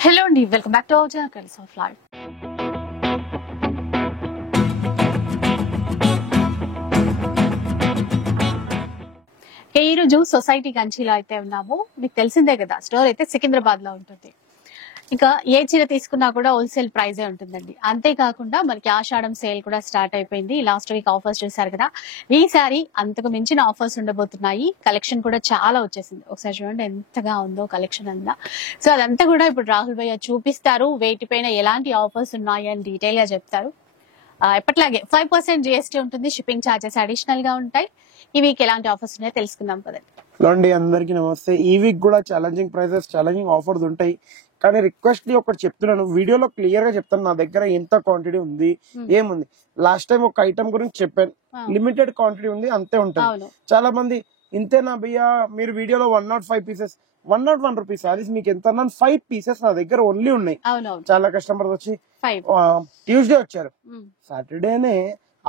Hello and welcome back to our channel Colors of Life. ఈ రోజు society కంచిలో అయితే ఉన్నాము. మీకు తెలిసిందే కదా, స్టోర్ అయితే సికింద్రాబాద్ లో ఉంటుంది. ఇంకా ఏ చీర తీసుకున్నా కూడా హోల్సేల్ ప్రైజే ఉంటుందండి. అంతేకాకుండా మనకి ఆషాఢం సేల్ కూడా స్టార్ట్ అయిపోయింది. లాస్ట్ వీక్ ఆఫర్స్ చూసారు కదా, ఈసారి అంతకు మించిన ఆఫర్స్ ఉండబోతున్నాయి. కలెక్షన్ కూడా చాలా వచ్చేసింది. ఒకసారి చూడండి ఎంతగా ఉందో కలెక్షన్ అంతా. సో అదంతా కూడా ఇప్పుడు రాహుల్ భయ్య చూపిస్తారు. వేటిపైన ఎలాంటి ఆఫర్స్ ఉన్నాయి అని డీటెయిల్ గా చెప్తారు. ఎప్పట్లాగే 5% GST ఉంటుంది. షిప్పింగ్ ఛార్జెస్ అడిషనల్ గా ఉంటాయి. ఈ వీక్ ఎలాంటి ఆఫర్స్ ఉన్నాయో తెలుసుకుందాం పదండి. అండి అందరికి నమస్తే. ఈ వీక్ కూడా ఛాలెంజింగ్ ప్రైసెస్, ఛాలెంజింగ్ ఆఫర్స్ ఉంటాయి. కానీ రిక్వెస్ట్లీ ఒకటి చెప్తున్నాను, వీడియోలో క్లియర్ గా చెప్తాను నా దగ్గర ఎంత క్వాంటిటీ ఉంది, ఏముంది. లాస్ట్ టైం ఒక ఐటమ్ గురించి చెప్పాను, లిమిటెడ్ క్వాంటిటీ ఉంది, అంతే ఉంటుంది. చాలా మంది ఇంతేనా భయ్యా, మీరు వీడియోలో 105 పీసెస్, 101 రూపీస్ సారీస్ మీకు ఎంత 5 పీసెస్ నా దగ్గర ఓన్లీ ఉన్నాయి. చాలా కస్టమర్స్ వచ్చి ట్యూస్డే వచ్చారు, సాటర్డేనే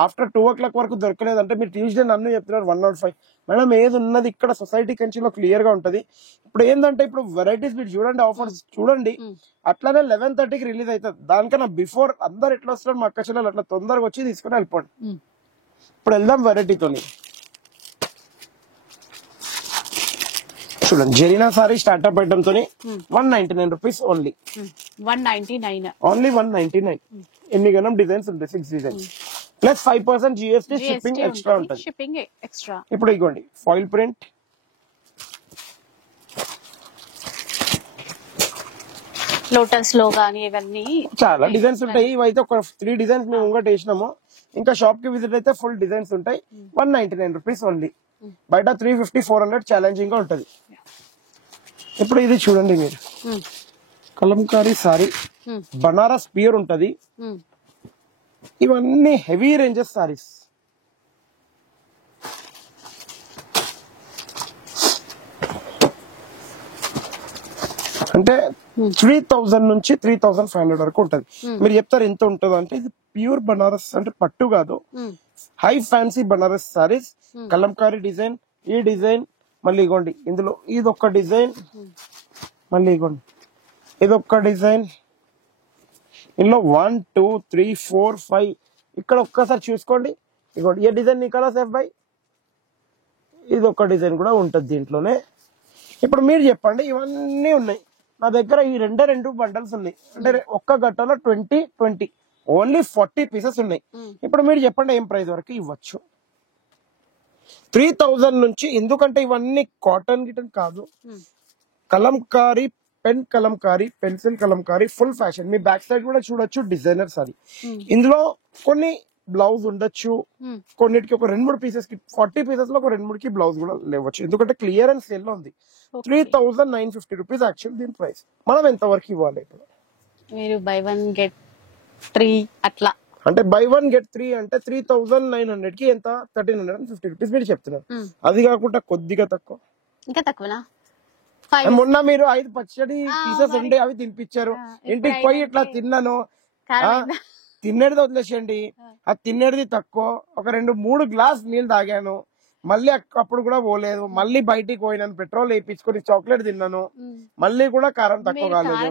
ఆఫ్టర్ 2 o'clock వరకు దొరకలేదు అంటే మీరు ట్యూస్డే నన్ను చెప్తున్నారు 105. మేడం ఏది ఉన్నది ఇక్కడ సొసైటీ కంచిలో క్లియర్ గా ఉంటది. ఇప్పుడు ఏంటంటే ఇప్పుడు వెరైటీస్ మీరు చూడండి, ఆఫర్స్ చూడండి. అట్లానే 11:30కి రిలీజ్ అవుతుంది. దానికన్నా బిఫోర్ అందరు ఎట్లా వస్తున్నారు, మా అక్క చెల్లెలు అట్లా తొందరగా వచ్చి తీసుకుని వెళ్ళిపోండి. ఇప్పుడు వెళ్దాం వెరైటీతో. చూడండి జరీనా సారీ స్టార్ట్అప్ ఐటమ్ తోని 199 రూపీస్ ఓన్లీ. 199 ఓన్లీ 199. ఎన్ని గణం డిజైన్స్ ఉంటాయి, 6 designs plus 5% GST shipping extra ఉంటుంది. Shipping extra. ఇప్పుడు ఇగోండి ఫాయిల్ ప్రింట్, లోటస్ లో గానీ ఇవన్నీ చాలా డిజైన్స్ ఉంటాయి. ఇవైతే ఒక 3 డిజైన్స్ మేము ముంగట వేసినాము. ఇంకా షాప్ కి విజిట్ అయితే ఫుల్ డిజైన్స్ ఉంటాయి. 199 రూపీస్ ఓన్లీ. బయట 350, 400 ఛాలెంజింగ్ గా ఉంటది. ఇప్పుడు ఇది చూడండి మీరు, కలంకారీ సారీ, బనారస్ ప్యూర్ ఉంటది. ఇవన్నీ హెవీ రేంజెస్ సారీస్. అంటే 3000 నుంచి 3500 వరకు ఉంటది. మీరు చెప్తారు ఎంత ఉంటుందో అంటే, ఇది ప్యూర్ బనారస్ అంటే పట్టు కాదు, high fancy Banaras saris. Kalamkari design, ఈ డిజైన్ మళ్ళీ ఇగోండి, ఇందులో ఇదొక్క డిజైన్, మళ్ళీ ఇగోండి ఇదొక్క డిజైన్. ఇందులో 1 2 3 4 5 ఇక్కడ ఒక్కసారి చూసుకోండి. ఇగోండి ఏ డిజైన్ నికలా సేఫ్ బై, ఇది ఒక డిజైన్ కూడా ఉంటది దీంట్లోనే. ఇప్పుడు మీరు చెప్పండి, ఇవన్నీ ఉన్నాయి నా దగ్గర. ఈ రెండు బండల్స్ ఉన్నాయి అంటే ఒక్క గట్టలో 20 ఓన్లీ 40 పీసెస్ ఉన్నాయి. ఇప్పుడు మీరు చెప్పండి ఏం ప్రైస్ వరకు ఇవ్వచ్చు. 3000 నుంచి, ఎందుకంటే ఇవన్నీ కాటన్ గిటన్ కాదు, Kalamkari, pen Kalamkari, pencil Kalamkari, full fashion. మీ బ్యాక్ సైడ్ కూడా చూడొచ్చు డిజైనర్ సారీ. ఇందులో కొన్ని బ్లౌజ్ ఉండొచ్చు, కొన్నిటికి ఒక 2-3 పీసెస్ కి, 40 పీసెస్ లో ఒక 2-3 కి బ్లౌజ్ కూడా లేవచ్చు, ఎందుకంటే క్లియరెన్స్ సేల్ లో ఉంది. 3950 రూపీస్ యాక్చువల్ దీని ప్రైస్. మనం ఎంత వరకు ఇవ్వాలి ఇప్పుడు? మీరు బై 1 get 3 అట్లా అంటే బై 1 get 3 అంటే 3900 కి ఎంత, 1350 రూపీస్ మీరు చెప్తున్నారు. అది కాకుండా కొద్దిగా తక్కువ, ఇంకా తక్కువనా? మొన్న మీరు 5 పచ్చడి పీసెస్ ఉండే అవి తినిపించారు. ఇంటికి పోయి ఇట్లా తిన్నాను, తినేది వదిలేసేయండి. ఆ తినేది తక్కువ, ఒక 2-3 గ్లాస్ నీళ్ళు తాగాను, మళ్ళీ అప్పుడు కూడా పోలేదు. మళ్ళీ బయటికి పోయినాను, పెట్రోల్ వేయించుకొని చాక్లెట్ తిన్నాను, మళ్ళీ కూడా కారం తక్కువ కాలేదు.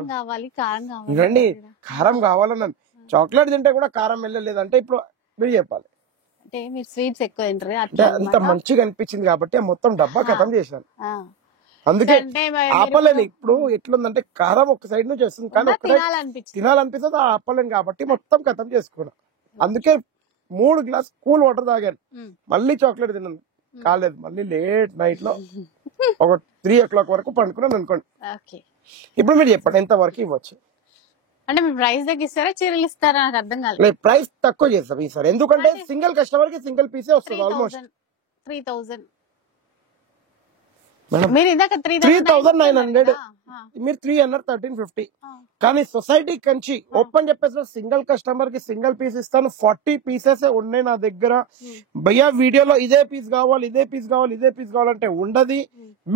రండి, కారం కావాలన్నాను. చాక్లెట్ తింటే కూడా కారం వెళ్ళలేదు అంటే ఇప్పుడు మీరు చెప్పాలి. అంటే మీరు స్వీట్స్ ఎక్కువ తింటారు, అంత మంచిగా అనిపించింది కాబట్టి మొత్తం డబ్బా ఖతం చేసినాను. అందుకే ఆపలేను. ఇప్పుడు ఎట్లుందంటే కారం ఒక సైడ్ నుంచి వస్తుంది, కానీ తినాలనిపిస్తుంది, ఆపలేను కాబట్టి మొత్తం ఖతం చేసుకున్నా. అందుకే 3 గ్లాస్ కూల్ వాటర్ తాగాను, మళ్ళీ చాక్లెట్ తిన్నాను, కాలేదు. మళ్ళీ లేట్ నైట్ లో ఒక 3 o'clock వరకు పండుకున్నాను అనుకోండి. ఇప్పుడు మీరు చెప్పండి ఎంత వరకు ఇవ్వచ్చు. అంటే మీరు ప్రైస్ తగ్గిస్తారా, చీరలు ఇస్తారా? నాకు అర్థం కాలేదు. లేదు, ప్రైస్ తక్కువ చేస్తాం ఈసారి, ఎందుకంటే సింగిల్ కస్టమర్ కి సింగిల్ పీసే వస్తుంది. ఆల్మోస్ట్ 3000. మీరు 3900, మీరు 300, 1350. కానీ సొసైటీ కంచి ఓపెన్ చెప్పేసి సింగిల్ కస్టమర్ కి సింగిల్ పీస్ ఇస్తాను. 40 పీసెస్ ఉన్నాయి నా దగ్గర. భయ్యా వీడియోలో ఇదే పీస్ కావాలి, ఇదే పీస్ కావాలి, ఇదే పీస్ కావాలంటే ఉండదు.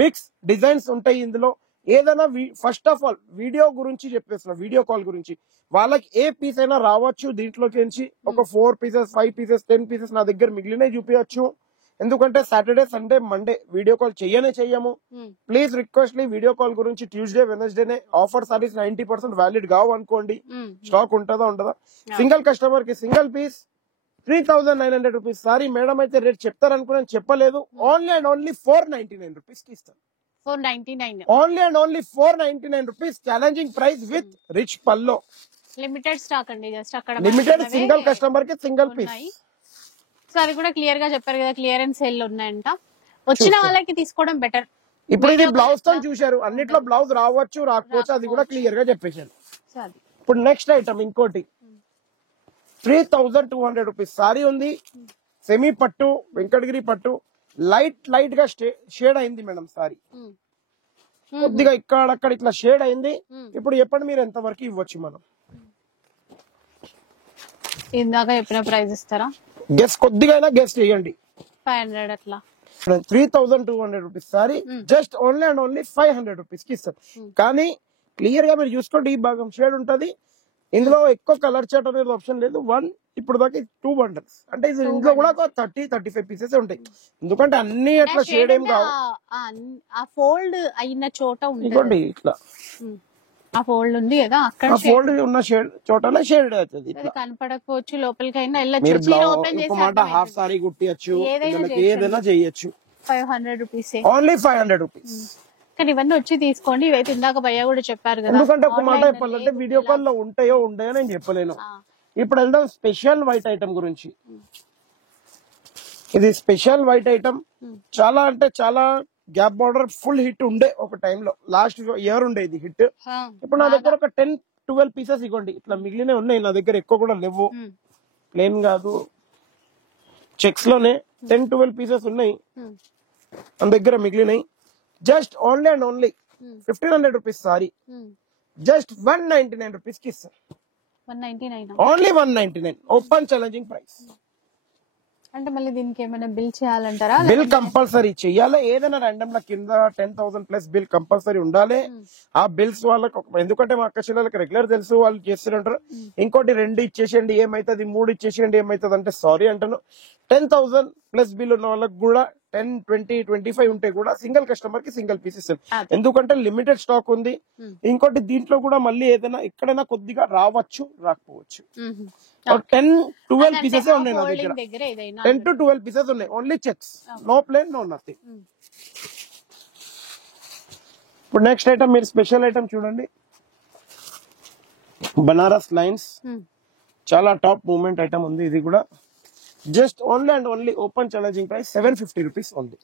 మిక్స్ డిజైన్స్ ఉంటాయి ఇందులో. ఏదైనా ఫస్ట్ ఆఫ్ ఆల్ వీడియో గురించి చెప్పేస్తున్నా, వీడియో కాల్ గురించి. వాళ్ళకి ఏ పీస్ అయినా రావచ్చు దీంట్లోకి నుంచి. ఒక 4 పీసెస్, 5 పీసెస్, 10 పీసెస్ నా దగ్గర మిగిలినవి చూపించచ్చు. ఎందుకంటే Saturday Sunday Monday video call చెయ్యము. ప్లీజ్ రిక్వెస్ట్లీ వీడియో కాల్ గురించి ట్యూస్డే వెనస్డేనే ఆఫర్ సారీస్ 90% వ్యాలిడ్ కావు అనుకోండి. స్టాక్ ఉంటుందా ఉండదా. సింగిల్ కస్టమర్ కి single piece 3900 rupees. Sorry madam అయితే రేట్ చెప్తారనుకున్నాను, చెప్పలేదు. ఓన్లీ అండ్ ఓన్లీ 499 రూపీస్ కి ఇస్తాను. 499 only and only 499 rupees. Challenging price with rich పల్లో. లిమిటెడ్ స్టాక్ అండి, జస్ట్ అక్కడ లిమిటెడ్ సింగిల్ కస్టమర్ కి సింగిల్ పీస్. సో అది కూడా క్లియర్ గా చెప్పారు కదా, క్లియరెన్స్ సేల్ ఉన్నాయంట. వచ్చిన వాళ్ళకి తీసుకోవడం బెటర్. ఇప్పుడు ఇది బ్లౌజ్ తో చూశారు, అన్నిట్లో బ్లౌజ్ రావచ్చు రాకపోవచ్చు, అది కూడా క్లియర్ గా చెప్పేశాను. ఇప్పుడు నెక్స్ట్ ఐటమ్ ఇంకోటి 3200 రూపీస్ సారీ ఉంది. సెమీ పట్టు, వెంకటగిరి పట్టు, లైట్ గా షేడ్ అయింది మేడం సారీ. కొద్దిగా ఇక్కడ ఇట్లా షేడ్ అయింది. ఇప్పుడు చెప్పండి మీరు ఎంత వరకు ఇవ్వచ్చు మనం? ఇందాక చెప్పిన ప్రైస్ ఇస్తారా? గెస్ కొద్దిగా అయినా గెస్ చేయండి. 500 అట్లా. 3200 rupees sorry just only and only 500 rupees కి ఇస్తాం. కానీ క్లియర్ గా మీరు చూసుకోండి, ఈ భాగం షేడ్ ఉంటది. ఇందులో ఎక్కువ కలర్ చార్ట్ అనేది ఆప్షన్ లేదు. ఇప్పుడు దాకా 2 బండల్స్ అంటే ఇందులో కూడా 30-35 పీసెస్ ఉంటాయి. ఎందుకంటే అన్ని అట్లా షేడ్ ఏం కావు. ఆ ఫోల్డ్ అయిన చోట ఇదిగోండి ఇట్లా ఆ ఫోల్డ్ ఉంది కదా, అక్కడ ఫోల్డ్ ఉన్న చోటలో షేడ్ అవుతుంది. కనపడకపోవచ్చు, లోపలికైనా మీరు ఒక మాట హాఫ్ సారీ కుట్టియచ్చు, ఏదైనా చేయొచ్చు. 500 రూపీస్, ఓన్లీ 500 రూపీస్. కానీ ఇవన్నీ వచ్చి తీసుకోండి. ఇవైతే ఇందాక భయ్య కూడా చెప్పారు కదా. ఎందుకంటే ఒక మాట చెప్పాలంటే వీడియో కాల్ లో ఉంటాయో నేను చెప్పలేను. ఇప్పుడు వెళ్దాం స్పెషల్ వైట్ ఐటమ్ గురించి. ఇది స్పెషల్ వైట్ ఐటమ్. చాలా అంటే చాలా గ్యాప్ బార్డర్ ఫుల్ హిట్ ఉండే ఒక టైంలో, లాస్ట్ ఇయర్ ఉండేది హిట్. ఇప్పుడు నా దగ్గర ఒక 10-12 పీసెస్ ఇవ్వండి, ఇట్లా మిగిలినే ఉన్నాయి నా దగ్గర, ఎక్కువ కూడా లేవు. ప్లేన్ కాదు, చెక్స్ లోనే 10-12 పీసెస్ ఉన్నాయి మన దగ్గర మిగిలినాయి. Just only and only 1500 rupees sorry just 199 rupees కి ఇస్తారు. 199 ఓన్లీ 199 ఓపెన్ ఛాలెంజింగ్ ప్రైస్. అంటే మళ్ళీ దీనికి ఏమైనా బిల్ చేయాలంటారా? బిల్ కంపల్సరీ చెయ్యాలి. ఏదైనా ర్యాండమ్ లా కింద 10,000 ప్లస్ బిల్ కంపల్సరీ ఉండాలి. ఆ బిల్స్ వాళ్ళకి ఎందుకంటే మా అక్క చెల్లెలకి రెగ్యులర్ తెలుసు, వాళ్ళు చేస్తుంటారు. ఇంకోటి 2 ఇచ్చేసేయండి ఏమైతుంది, 3 ఇచ్చేసేయండి ఏమైతుంది అంటే సారీ అంటాను. 10,000 ప్లస్ బిల్ ఉన్న వాళ్ళకి కూడా 10, 20, 25 ఉంటే కూడా సింగిల్ కస్టమర్ కి సింగిల్ పీస్ ఇస్తాం. ఎందుకంటే లిమిటెడ్ స్టాక్ ఉంది. ఇంకోటి దీంట్లో కూడా మళ్ళీ ఏదైనా ఎక్కడైనా కొద్దిగా రావచ్చు రాకపోవచ్చు. 10-12 పీసెస్ ఉన్నాయి నా దగ్గర, 10-12 పీసెస్ ఉన్నాయి. Only checks, no plain, no nothing. ఇప్పుడు నెక్స్ట్ ఐటమ్ మీరు స్పెషల్ ఐటమ్ చూడండి, బనారస్ లైన్స్. చాలా టాప్ మూవ్మెంట్ ఐటమ్ ఉంది ఇది కూడా. Just only and only open challenging price 750 rupees only.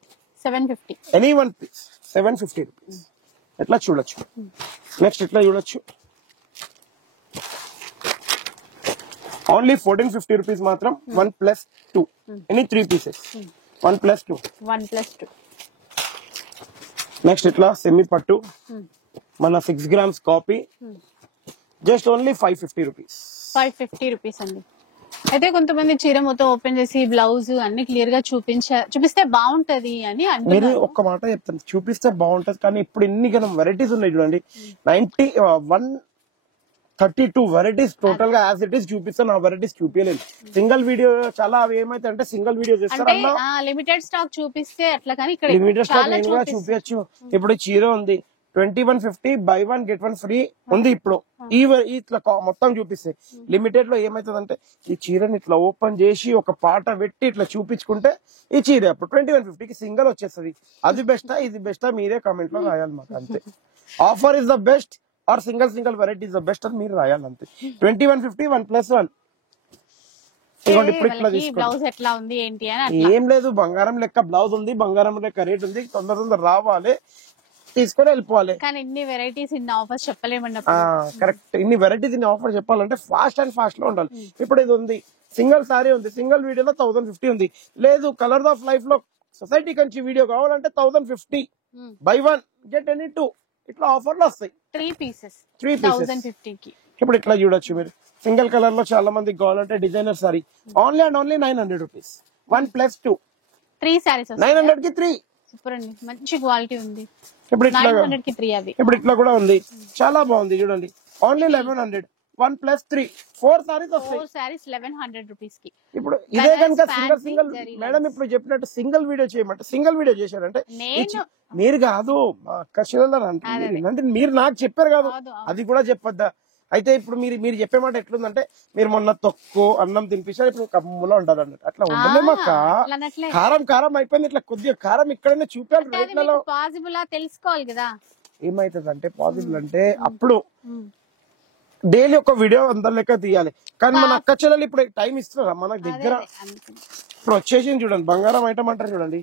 750 any one piece 750 rupees. ఎట్లా చూడొచ్చు. నెక్స్ట్ ఇట్లా చూడొచ్చు, ఓన్లీ 1450 రూపీస్ మాత్రం. 1+2 ఎనీ 3 పీసెస్. 1+2. నెక్స్ట్ ఇట్లా సెమీ పట్టు మన 6 grams copy. Just only 550 rupees. 550 rupees అండి. అయితే కొంతమంది చీర మొత్తం ఓపెన్ చేసి బ్లౌజ్ అన్ని క్లియర్ గా చూపిస్తే బాగుంటది అని మీరు ఒక్క మాట చెప్తాను, చూపిస్తే బాగుంటది. కానీ ఇప్పుడు ఇన్ని గణం వెరైటీస్ ఉన్నాయి చూడండి. 132 వెరైటీస్ టోటల్ గా యాజ్ ఇట్ ఈస్ చూపిస్తాను. ఆ వెరైటీస్ చూపించలేదు. సింగిల్ వీడియో చాలా అవి ఏమైతే అంటే సింగిల్ వీడియో చేస్తారు. లిమిటెడ్ స్టాక్ చూపిస్తే అట్లా, కానీ ఇక్కడ లిమిటెడ్ స్టాక్ నేను కూడా చూపించచ్చు. ఇప్పుడు చీర ఉంది 2150 buy 1 get 1 ఫ్రీ ఉంది. ఇప్పుడు ఇట్లా మొత్తం చూపిస్తే లిమిటెడ్ లో ఏమైతుంది, ఈ చీరని ఇట్లా ఓపెన్ చేసి ఒక పాట పెట్టి ఇట్లా చూపించుకుంటే ఈ చీర అప్పుడు 2150 కి సింగిల్ వచ్చేస్తుంది. అది బెస్టా ఇది బెస్టా మీరే కామెంట్ లో రాయాలి మాకు అంతే. Offer is the best or single variety is the best అని మీరు రాయాలి అంతే. 2150 1+1. ఇప్పుడు ఇట్లా బ్లౌజ్ ఎట్లా ఉంది ఏంటి అని ఏం లేదు, బంగారం లెక్క బ్లౌజ్ ఉంది, బంగారం లెక్క రేట్ ఉంది. తొందర రావాలి, తీసుకొని వెళ్ళిపోవాలి. కానీ ఇన్ని వెరైటీస్ ఇన్ని ఆఫర్స్ చెప్పలేమండి. కరెక్ట్, ఇన్ని వెరైటీస్ ఇన్ని ఆఫర్ చెప్పాలంటే ఫాస్ట్ లో ఉండాలి. ఇప్పుడు ఇది ఉంది, సింగిల్ సారీ ఉంది, సింగిల్ వీడియోలో 1050 ఉంది. లేదు కలర్ ఆఫ్ లైఫ్ లో సొసైటీ కంచి వీడియో కావాలంటే 1050 buy 1 get any 2 ఇట్లా ఆఫర్లు వస్తాయి. 3 పీసెస్ 1050 కి. ఇప్పుడు ఇట్లా చూడొచ్చు మీరు, సింగిల్ కలర్ లో చాలా మంది కావాలంటే designer sorry only and only 900 rupees. 1+2 3 saris 900 కి 3. సూపర్ అండి, మంచి క్వాలిటీ ఉంది. ఇప్పుడు ఇట్లా 900 కి 3 అవి. ఇప్పుడు ఇట్లా కూడా ఉంది, చాలా బాగుంది చూడండి. ఓన్లీ 1100 1+3 4 సారీస్ వస్తాయి. 4 sarees 1100 rupees కి. ఇప్పుడు ఇదే Banaras కనుక fancy single zari madam lines. ఇప్పుడు చెప్పినట్టు సింగిల్ వీడియో చేయమంటే సింగిల్ వీడియో చేశారంటే నేను మీరు కాదు మా అక్క చెల్లెలు అంటే మీరు నాకు చెప్పారు కాదు, కాదు, అవును. అది కూడా చెప్పొద్దా? అయితే ఇప్పుడు మీరు చెప్పే మాట ఎట్లుందంటే మీరు మొన్న తొక్కు అన్నం తినిపించారు, ఇప్పుడు కమ్ములో ఉండాలి అన్నట్టు. అట్లా ఉండలేమక్క. అట్లా అనట్లే. కారం అయిపోయింది, ఇట్లా కొద్దిగా కారం ఇక్కడనే చూపాలి అంటే అది రేట్లలో. మీకు పాసిబుల్ తెలుసుకోవాలి కదా. ఏమైతుంది అంటే పాసిబుల్ అంటే అప్పుడు డైలీ ఒక వీడియో అందరి లెక్క తీయాలి. కానీ మన అక్క చెల్లెలు ఇప్పుడు టైం ఇస్తున్నారా మన దగ్గర? ఇప్పుడు వచ్చేసి చూడండి బంగారం ఐటమ్ అంటారు చూడండి,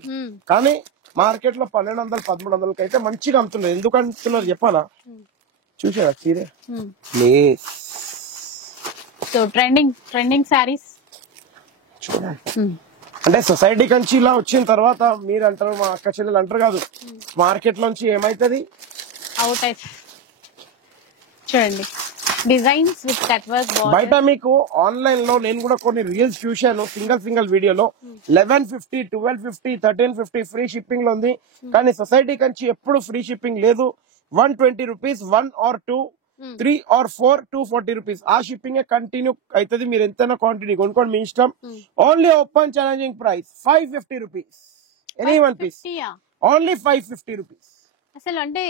కానీ మార్కెట్ లో 1200 1300 అయితే మంచిగా అమ్ముతున్నారు. ఎందుకు అమ్ముతున్నారు చెప్పాలా? చూసారా చీరే సో ట్రెండింగ్ సారీస్ చూడండి. అంటే సొసైటీ కంచి ఇలా వచ్చిన తర్వాత మీరు అంటారు, మా అక్క చెల్లెలు అంటారు కాదు, మార్కెట్ లోంచి ఏమైతుంది అవుట్ అయితే చూడండి డిజైన్స్ విత్ కట్ వర్క్ బయట మీకు ఆన్లైన్ లో నేను కూడా కొన్ని రీల్స్ చూశాను సింగిల్ వీడియోలో 1150 1250 1350 ఫ్రీ షిప్పింగ్ లో ఉంది. కానీ సొసైటీ కంచి ఎప్పుడు ఫ్రీ షిప్పింగ్ లేదు. 120 రూపీస్ 1 or 2 3 or 4 240 రూపీస్ ఆ షిప్పింగ్ కంటిన్యూ అవుతుంది. మీరు ఎంతైనా క్వాంటిటీ కొనుక్కోండి మీ ఇష్టం. Only open challenging price 550 rupees any one piece, only 550 rupees. అసలు అంటే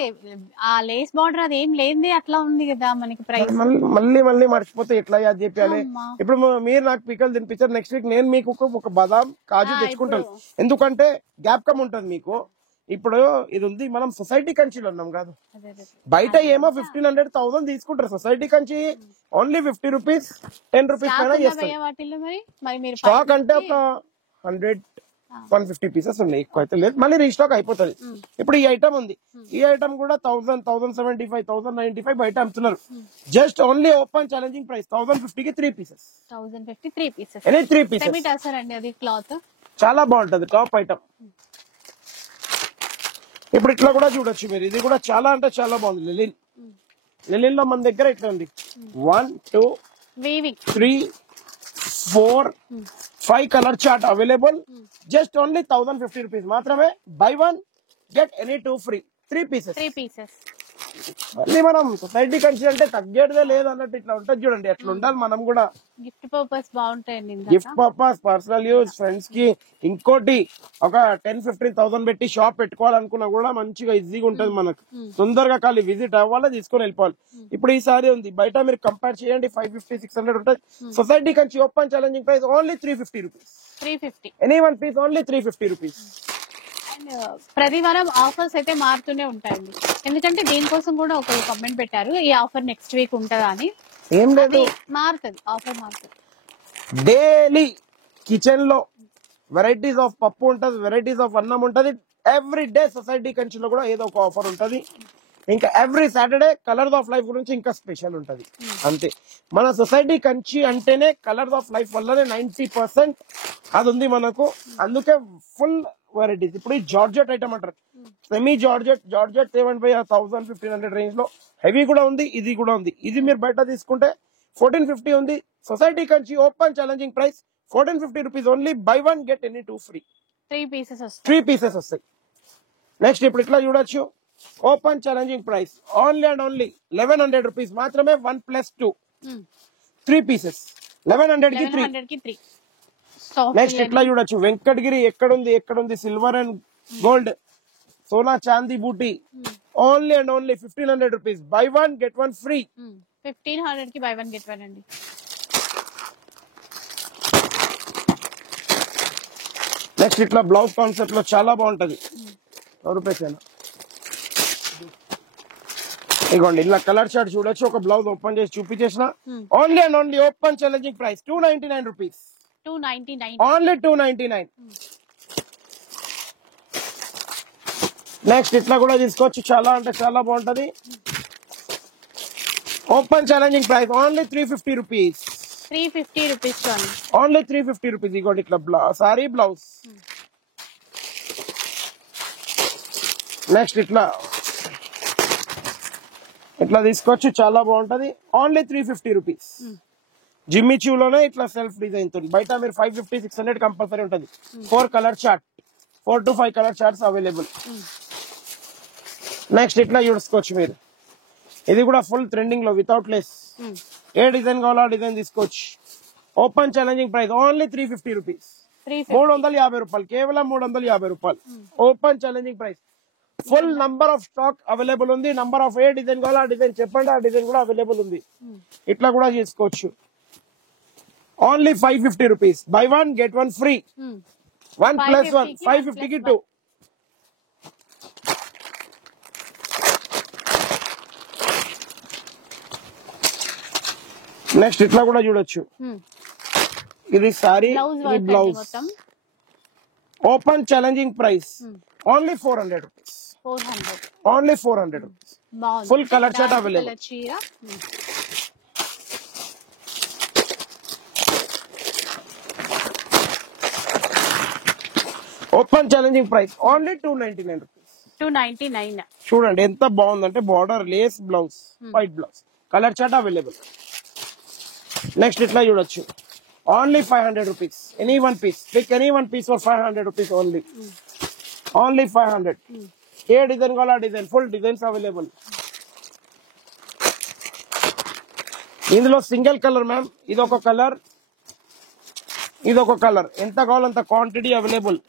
ఆ లేస్ బార్డర్ అది ఏం లేనిది అట్లా ఉంది కదా మనకి ప్రైస్. మళ్ళీ మర్చిపోతే ఎట్లా యాద్ చెప్పాలి? ఇప్పుడు మీరు నాకు పికల్ తినిపించారు, నెక్స్ట్ వీక్ నేను మీకు ఒక బాదాం కాజు తెచ్చుకుంటాను. ఎందుకంటే గ్యాప్ కమ్ ఉంటుంది మీకు. ఇప్పుడు ఇది ఉంది, మనం సొసైటీ కంచిలో ఉన్నాం కాదు, బయట ఏమో 1500 1000 తీసుకుంటారు. Society Kanchi only 50 rupees 10 rupees పైన చేస్తారు. స్టాక్ అంటే ఒక 100-150 పీసెస్ ఉన్నాయి, ఎక్కువ అయితే లేదు. మళ్ళీ రీస్టాక్ అయిపోతుంది. ఇప్పుడు ఈ ఐటమ్ ఉంది, ఈ ఐటమ్ కూడా 1000 1075 1095 బయట అమ్ముతున్నారు. Just only open challenging price 1050 కి 3 పీసెస్. 1050 3 పీసెస్. ఎనీ 3 పీసెస్ అండి. అది క్లాత్ చాలా బాగుంటది, టాప్ ఐటమ్. ఇప్పుడు ఇట్లా కూడా చూడొచ్చు మీరు, ఇది కూడా చాలా అంటే చాలా బాగుంది. లెలిన్ లో మన దగ్గర ఇట్లా ఉంది 1 2 3 4 5 colour chart available. Just only 1050 rupees మాత్రమే. Buy 1 get any 2 free. 3 pieces. మళ్ళీ మనం సొసైటీ కంచి అంటే తగ్గేదే లేదు అన్నట్టు ఇట్లా ఉంటుంది చూడండి. అట్లా ఉండాలి మనం కూడా. గిఫ్ట్ పర్పస్ బాగుంటాయండి. Gift purpose, personal use, friends కి. ఇంకోటి ఒక 10-15,000 పెట్టి షాప్ పెట్టుకోవాలనుకున్నా కూడా మంచిగా ఈజీగా ఉంటుంది మనకు. తొందరగా ఖాళీ విజిట్ అవ్వాలి, తీసుకొని వెళ్ళిపోవాలి. ఇప్పుడు ఈ సారీ ఉంది, బయట మీరు కంపేర్ చేయండి 550-600 ఉంటుంది. Society Kanchi open challenging price only 350 rupees. 350 any one piece only 350 rupees. ప్రతి వారం ఆఫర్స్ అయితే మారుతూనే ఉంటాయండి. ఎందుకంటే దీనికోసం కూడా ఒకరు కామెంట్ పెట్టారు, ఈ ఆఫర్ నెక్స్ట్ వీక్ ఉంటుందా అని. ఏం లేదు, మారుతుంది, ఆఫర్ మారుతుంది. డైలీ కిచెన్ లో వెరైటీస్ ఆఫ్ పప్పు ఉంటది, వెరైటీస్ ఆఫ్ అన్నం ఉంటది. ఎవ్రీ డే సొసైటీ కంచిలో కూడా ఏదో ఒక ఆఫర్ ఉంటది. ఇంకా every Saturday colours of life గురించి ఇంకా స్పెషల్ ఉంటది. అంతే, మన సొసైటీ కంచి అంటేనే కలర్స్ ఆఫ్ లైఫ్ వల్లనే 90% అది ఉంది మనకు. అందుకే ఫుల్ వెరైటీస్. ఇప్పుడు ఈ జార్జెట్ ఐటమ్ అంటారు, సెమీ జార్జెట్ 7,500-1,500 రేంజ్ లో హెవీ కూడా ఉంది, ఇది కూడా ఉంది. ఇది మీరు బయట తీసుకుంటే 1450 ఉంది. Society Kanchi open challenging price 1450 rupees only. Buy 1 get any 2 free. 3 pieces వస్తాయి. నెక్స్ట్ ఇప్పుడు ఇట్లా చూడొచ్చు, open challenging price only and only 1100 rupees మాత్రమే. 1+2 3 పీసెస్ 1100 కి 3. నెక్స్ట్ ఇట్లా చూడొచ్చు, వెంకటగిరి ఎక్కడుంది సిల్వర్ అండ్ గోల్డ్ సోనా చాందీ బూటీ only and only 1500 rupees. Buy 1 get 1 free. 1500 కి బై 1 గెట్ 1 అండి. నెక్స్ట్ ఇట్లా బ్లౌజ్ కాన్సెప్ట్ లో చాలా బాగుంటది. రూపాయలు ఇగోండి, ఇలా కలర్ షార్ట్ చూడొచ్చు. ఒక బ్లౌజ్ ఓపెన్ చేసి చూపించేసిన only and only open challenging price 299 rupees. 299 only 299. Next ఇట్లా కూడా తీసుకోవచ్చు, చాలా అంటే చాలా బాగుంటది. Open challenging price only 350 rupees. 350 rupees only 350 rupees. ఇగోండి ఇట్లా సారీ బ్లౌజ్. నెక్స్ట్ ఇట్లా తీసుకోవచ్చు, చాలా బాగుంటది. Only 350 rupees. జిమ్మి చూలోనే ఇట్లా సెల్ఫ్ డిజైన్ తో. బయట మీరు 550-600 కంపల్సరీ ఉంటుంది. 4 colour chart, 4 to 5 colour charts available. Next ఇట్లా చూసుకోవచ్చు మీరు, ఇది కూడా ఫుల్ ట్రెండింగ్ లో వితౌట్ లెస్. ఏ డిజైన్ కావాలో ఆ డిజైన్ తీసుకోవచ్చు. Open challenging price only 350 rupees. 350 రూపాయలు, కేవలం 350 రూపాయలు. Open challenging price. Full number of stock available ఉంది. నంబర్ ఆఫ్ ఏ డిజైన్ కావాలో ఆ డిజైన్ చెప్పండి, ఆ డిజైన్ కూడా అవైలబుల్ ఉంది. ఇట్లా కూడా చేసుకోవచ్చు. Only 550 rupees. Buy 1 get 1 free. 1 + 1 550 కి 2. నెక్స్ట్ ఇట్లా కూడా చూడొచ్చు. ఇది సారీ, ఇది blouse. Open challenging price only 400 rupees. Only 400 rupees. Full colour chart available. Open challenging price only 299 rupees. 299. చూడండి ఎంత బాగుందంటే border lace blouse, white blouse, colour chart available. Next ఇట్లా చూడొచ్చు. Only 500 rupees. Any one piece, pick any one piece for 500 rupees only. Only 500. ఏ design కావాలో ఆ design, full designs available. ఇందులో single colour ma'am, ఇదొక కలర్, ఇదొక colour. ఎంత కావాలో అంత క్వాంటిటీ అవైలబుల్.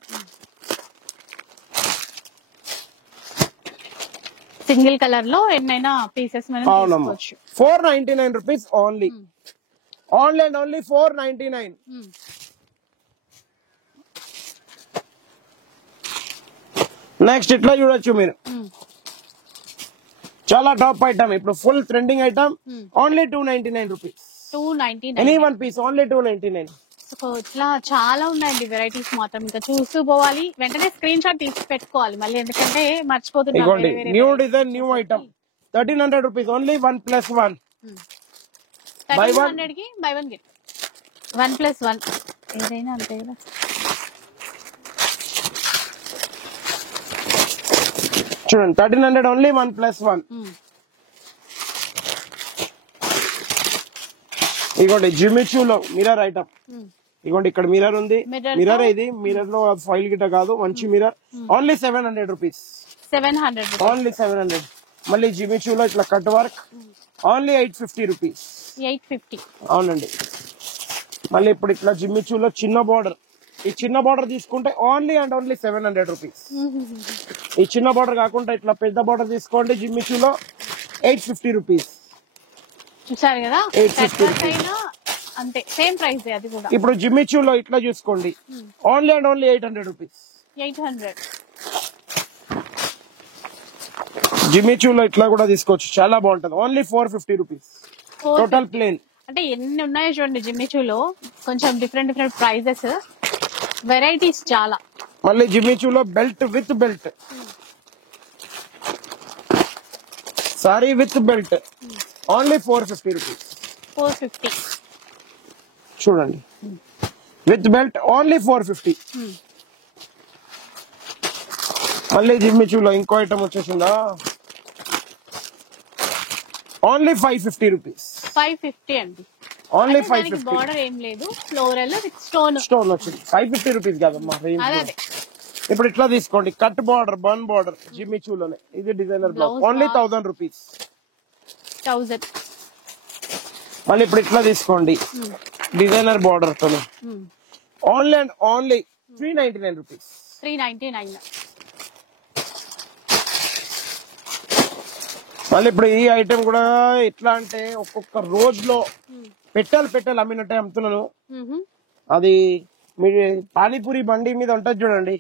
సింగిల్ కలర్ లో ఎన్నైనా పీసెస్ మనం తీసుకోవచ్చు. 499 rupees only. Only and only 499. Next ఇట్లా చూడొచ్చు మీరు. చాలా టాప్ ఐటమ్, ఇప్పుడు full trending item. Only 299 rupees. 299. Any one piece only 299. So ఇట్లా చాలా ఉన్నాయండి వెరైటీస్. మాత్రం ఇంకా చూస్తూ పోవాలి, వెంటనే స్క్రీన్ షాట్ తీసి పెట్టుకోవాలి మళ్ళీ, ఎందుకంటే మర్చిపోతున్నాం. New design, new item. 1300 rupees only. 1 + 1. 1300 కి బై 1 గెట్ 1 + 1 ఏదైనా అంతే కదా. చూడండి 1300 ఓన్లీ. 1 + 1. ఇగోండి జిమ్మిచూలో మిర్రర్ ఐటమ్. ఇగోండి ఇక్కడ మిర్రర్ ఉంది. మిర్రర్ ఇది, మిర్రర్ లో ఫైల్ గిట్ట కాదు, మంచి మిర్రర్. Only 700 rupees. 700. ఓన్లీ 700. మళ్ళీ జిమ్మిచూలో ఇట్లా కట్ వర్క్ ఓన్లీ 850 రూపీస్. 850. అవునండి. మళ్ళీ ఇప్పుడు ఇట్లా జిమ్మిచూలో చిన్న బార్డర్. ఈ చిన్న బార్డర్ తీసుకుంటే ఓన్లీ అండ్ ఓన్లీ 700 రూపీస్. ఈ చిన్న బార్డర్ కాకుండా ఇట్లా పెద్ద బార్డర్ తీసుకోండి. జిమ్మిచూలో 850 రూపీస్. చూసారు కదా, 850 అంతే సేమ్ ప్రైస్ అది కూడా. ఇప్పుడు జిమ్మిచూలో ఇట్లా చూసుకోండి. Only and only 800 rupees. 800. జిమ్మిచూలో ఇట్లా కూడా తీసుకోవచ్చు, చాలా బాగుంటది. Only 450 rupees. Total plain. అంటే ఎన్ని ఉన్నాయో చూడండి జిమ్మిచూలో, కొంచెం డిఫరెంట్ డిఫరెంట్ ప్రైజెస్, వెరైటీస్ చాలా. మళ్ళీ జిమ్మిచూలో belt with belt, sari with belt only 450 rupees. 450. చూడండి విత్ బెల్ట్ ఓన్లీ 450. మళ్ళీ జిమ్మిచూలో ఇంకో ఐటమ్ వచ్చేసిందా, ఓన్లీ 550 రూపీస్. 550 అండి. ఓన్లీ 550. బార్డర్ ఏం లేదు, ఫ్లోరల్ విత్ స్టోన్ వచ్చింది. 550 రూపీస్ కాదమ్మా. అదే ఇప్పుడు ఇట్లా తీసుకోండి, కట్ బార్డర్, బన్ బార్డర్, జిమ్మిచూలోనే. ఇది డిజైనర్ బ్లౌజ్ ఓన్లీ 1000 రూపీస్. 1000. మళ్ళీ ఇప్పుడు ఇట్లా తీసుకోండి, డిజైనర్ బార్డర్ తో ఓన్లీ అండ్ ఓన్లీ 399 రూపీస్. 399. మళ్ళీ ఇప్పుడు ఈ ఐటమ్ కూడా ఎట్లా అంటే ఒక్కొక్క రోజులో పెట్టాలి అమ్మినట్టే అమ్ముతున్నాను. అది మీరు పానీపూరి బండి మీద ఉంటది చూడండి,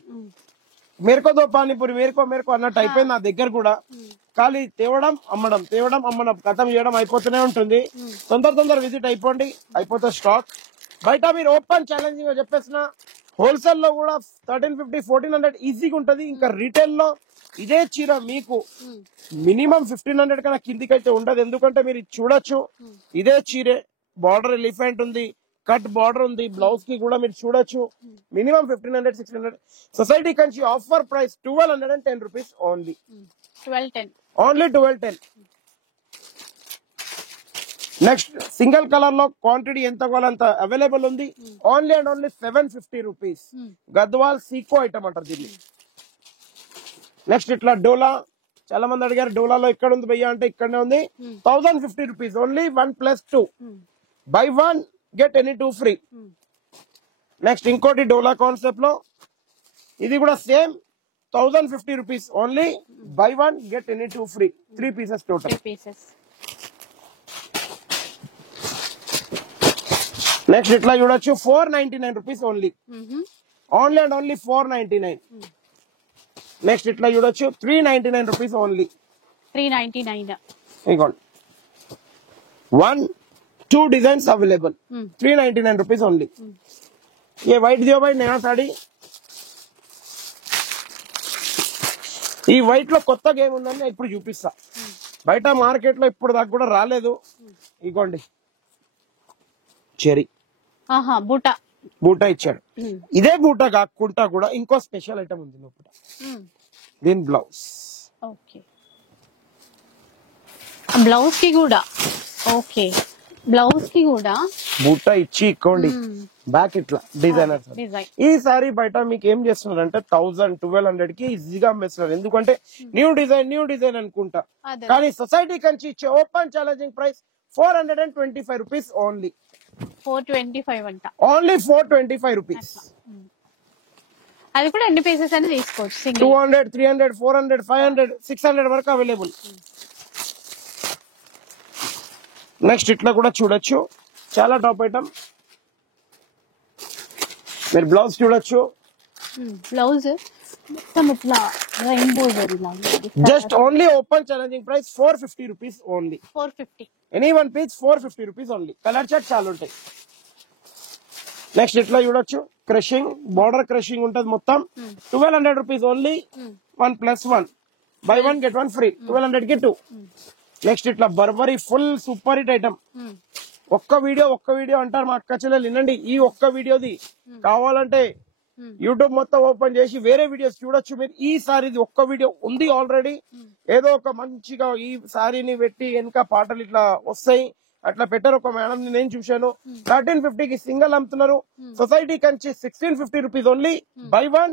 మేరకోదో పానీపూరి, మేరకో అన్నట్టు అయిపోయింది నా దగ్గర కూడా. ఖాళీ తేవడం అమ్మడం, ఖతం చేయడం అయిపోతూనే ఉంటుంది. తొందర విజిట్ అయిపోండి, అయిపోతే స్టాక్. బయట మీరు ఓపెన్ ఛాలెంజింగ్ చెప్పేసిన హోల్సేల్ లో కూడా 1350, 1400 ఈజీగా ఉంటది. ఇంకా రీటైల్ లో ఇదే చీర మీకు మినిమం 1500 కన్నా కిందికి అయితే ఉండదు. ఎందుకంటే మీరు చూడొచ్చు, ఇదే చీరే బార్డర్ ఎలిఫెంట్ ఉంది, కట్ బార్డర్ ఉంది, బ్లౌజ్ కి కూడా మీరు చూడొచ్చు. Minimum 1500, 1600. Society Kanchi offer price 1210 rupees only. 1210. Only 1210. Next single colour లో క్వాంటిటీ ఎంత కావాలంత అవైలబుల్ ఉంది. Only and only 750 rupees. Gadwal Sico item అంటారు దీన్ని. నెక్స్ట్ ఇట్లా డోలా చాలా మంది అడిగారు డోలాలో ఇక్కడ ఉంది భయ్యా అంటే ఇక్కడనే ఉంది. 1050 rupees only 1+2. By 1 get any 2 free. Next ఇంకోటి డోలా కాన్సెప్ట్ లో ఇది కూడా same 1050 rupees only buy 1 get any 2 free. 3 pieces total. Next ఇట్లా చూడొచ్చు 499 rupees only. Only and only 499. Next ఇట్లా చూడొచ్చు 399 రూపీస్ ఓన్లీ. 399. ఇగోండి 1-2 डिजाइन अवेलेबल. 399 rupees only. ये व्हाइट दियो भाई नया साड़ी. ఈ వైట్ లో కొత్త గేమ్ ఉందని ఇప్పుడు చూపిస్తా. బయట మార్కెట్ లో ఇప్పుడు దాకా కూడా రాలేదు. ఇగోండి చెరీ బూటా ఇచ్చాడు. ఇదే బూటా కాకుండా కూడా ఇంకో స్పెషల్ ఐటమ్ ఉంది లోపల. దీని బ్లౌజ్. ఓకే బ్లౌజ్ కి కూడా ఓకే బ్లౌజ్ కి కూడా బూటా ఇచ్చి ఇక్కోండి బ్యాక్ ఇట్లా డిజైనర్. ఈ సారీ బయట మీకు ఏం చేస్తున్నారు అంటే 1000-1200 కి ఈజీగా అమ్మేస్తున్నారు. ఎందుకంటే న్యూ డిజైన్ అనుకుంటా. కానీ సొసైటీ కంచి ఇచ్చే open challenging price 425 rupees only. 425 అంట. Only 425 rupees. అది కూడా ఎన్ని పీసెస్ అని తీసుకోవచ్చు. 200, 300, 400, 500, 600 వరకు అవైలబుల్. నెక్స్ట్ ఇట్లా కూడా చూడొచ్చు చాలా టాప్ ఐటమ్. మీరు బ్లౌజ్ చూడొచ్చు. బ్లౌజ్ మొత్తం ఇట్లా rainbow just only open challenging price 450 rupees only. 450. Any one piece 450 rupees only. Colour chart చాలా ఉంటాయి. నెక్స్ట్ ఇట్లా చూడొచ్చు క్రషింగ్ బార్డర్ క్రషింగ్ ఉంటది మొత్తం. 1200 rupees only. 1+1 by 1 get 1 free. 1200 కి 2. నెక్స్ట్ ఇట్లా Burberry full super hit item. ఒక్క వీడియో అంటారు మా అక్క చెల్లెలు వినండి. ఈ ఒక్క వీడియోది కావాలంటే యూట్యూబ్ మొత్తం ఓపెన్ చేసి వేరే వీడియోస్ చూడొచ్చు మీరు. ఈ సారీది ఒక్క వీడియో ఉంది ఆల్రెడీ. ఏదో ఒక మంచిగా ఈ సారీని పెట్టి వెనక పాటలు ఇట్లా వస్తాయి అట్లా పెట్టారు. ఒక మేడం నేను చూశాను 1350 కి సింగల్ అమ్ముతున్నారు. Society Kanchi 1650 rupees only. Buy 1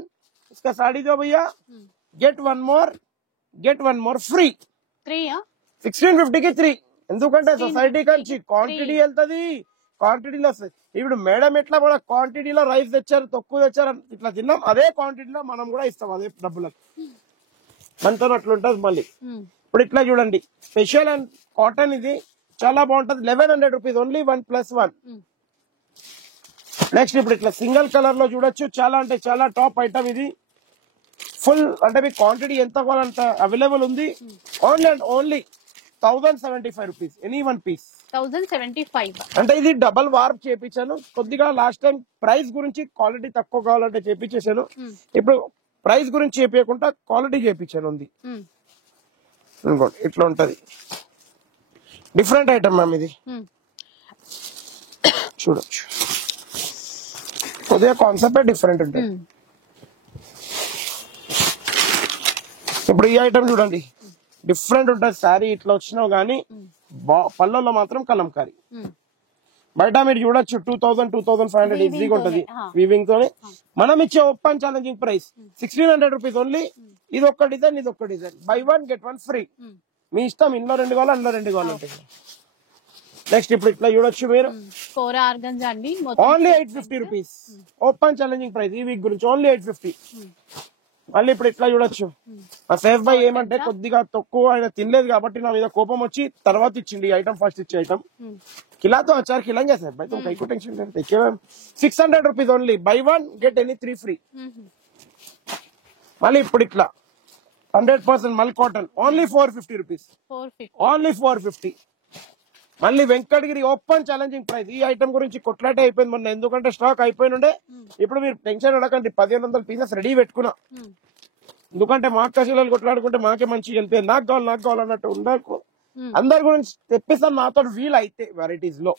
इसका साड़ी दो भैया गेट वन मोर फ्री. 1650 కి 3. ఎందుకంటే సొసైటీ కంచి క్వాంటిటీ వెళ్తుంది. క్వాంటిటీలో ఇప్పుడు మేడం ఎట్లా కూడా క్వాంటిటీలో రైస్ తెచ్చారు తక్కువ తెచ్చారు ఇట్లా తిన్నాం. అదే క్వాంటిటీలో మనం కూడా ఇస్తాం అదే డబ్బులకు. మనతో అట్లుంటది. మళ్ళీ ఇప్పుడు ఇట్లా చూడండి స్పెషల్ అండ్ కాటన్ ఇది చాలా బాగుంటది. 1100 రూపీస్ ఓన్లీ 1+1. నెక్స్ట్ ఇప్పుడు ఇట్లా సింగిల్ కలర్ లో చూడొచ్చు. చాలా అంటే చాలా టాప్ ఐటమ్ ఇది. ఫుల్ అంటే మీకు క్వాంటిటీ ఎంత కావాలంత అవైలబుల్ ఉంది. Only and only 1075 rupees any one piece. 1075 అంటే ఇది డబల్ వార్ప్ చేపించాను. కొద్దిగా లాస్ట్ టైం ప్రైస్ గురించి క్వాలిటీ తక్కువ కావాలంటే చేపించేసాను. ఇప్పుడు ప్రైస్ గురించి చేపించకుండా క్వాలిటీ చేపించాను ఉంది. ఇంకోటి ఇట్లా ఉంటది డిఫరెంట్ ఐటమ్ మ్యామ్ ఇది. చూడొచ్చు కొద్దిగా కాన్సెప్ట్ డిఫరెంట్ ఉంటుంది. ఇప్పుడు ఈ ఐటమ్ చూడండి డిఫరెంట్ ఉంటుంది. శారీ ఇట్లా వచ్చినావు గానీ పళ్ళల్లో మాత్రం కలంకారీ. బయట మీరు చూడొచ్చు 2000-2500 ఈజీగా ఉంటది వీవింగ్ తోనే. మనం ఇచ్చే open challenging price 1600 rupees only. ఇది ఒక్క డిజైన్ ఇది ఒక్క డిజైన్. Buy 1 get 1 free. మీ ఇష్టం. ఇంట్లో 2 కావాలి అందులో 2 కావాలంటే. నెక్స్ట్ ఇప్పుడు ఇట్లా చూడొచ్చు మీరు only 850 rupees open challenging price ఈ వీక్ గురించి ఓన్లీ 850. మళ్ళీ ఇప్పుడు ఇట్లా చూడొచ్చు. ఆ సేఫ్ బాయ్ ఏమంటే కొద్దిగా తక్కువ ఆయన తినలేదు కాబట్టి నా మీద కోపం వచ్చి తర్వాత ఇచ్చింది ఈ ఐటమ్. ఫస్ట్ ఇచ్చే ఐటమ్ ఖిలాతో అచ్చారు ఖిలంగా సేఫ్ బాయ్ తుమ్ కైకు టెన్షన్ లేతే 600 rupees only. Buy 1 get any 3 free. మళ్ళీ ఇప్పుడు ఇట్లా 100% మల్ కాటన్ ఓన్లీ 450 రూపీస్. ఓన్లీ 450. మళ్ళీ వెంకటగిరి ఓపెన్ ఛాలెంజింగ్ ప్రైస్. ఈ ఐటమ్ గురించి కొట్లాటే అయిపోయింది మొన్న. ఎందుకంటే స్టాక్ అయిపోయినుండే. ఇప్పుడు మీరు టెన్షన్ అడగండి 1500 పీసెస్ రెడీ పెట్టుకున్నా. ఎందుకంటే మా కషాలు కొట్లాడుకుంటే మాకే మంచిగా వెళ్తాయి. నాకు కావాలన్నట్టు ఉండకు. అందరి గురించి తెప్పిస్తాను నాతో వీల్ అయితే వెరైటీస్ లో.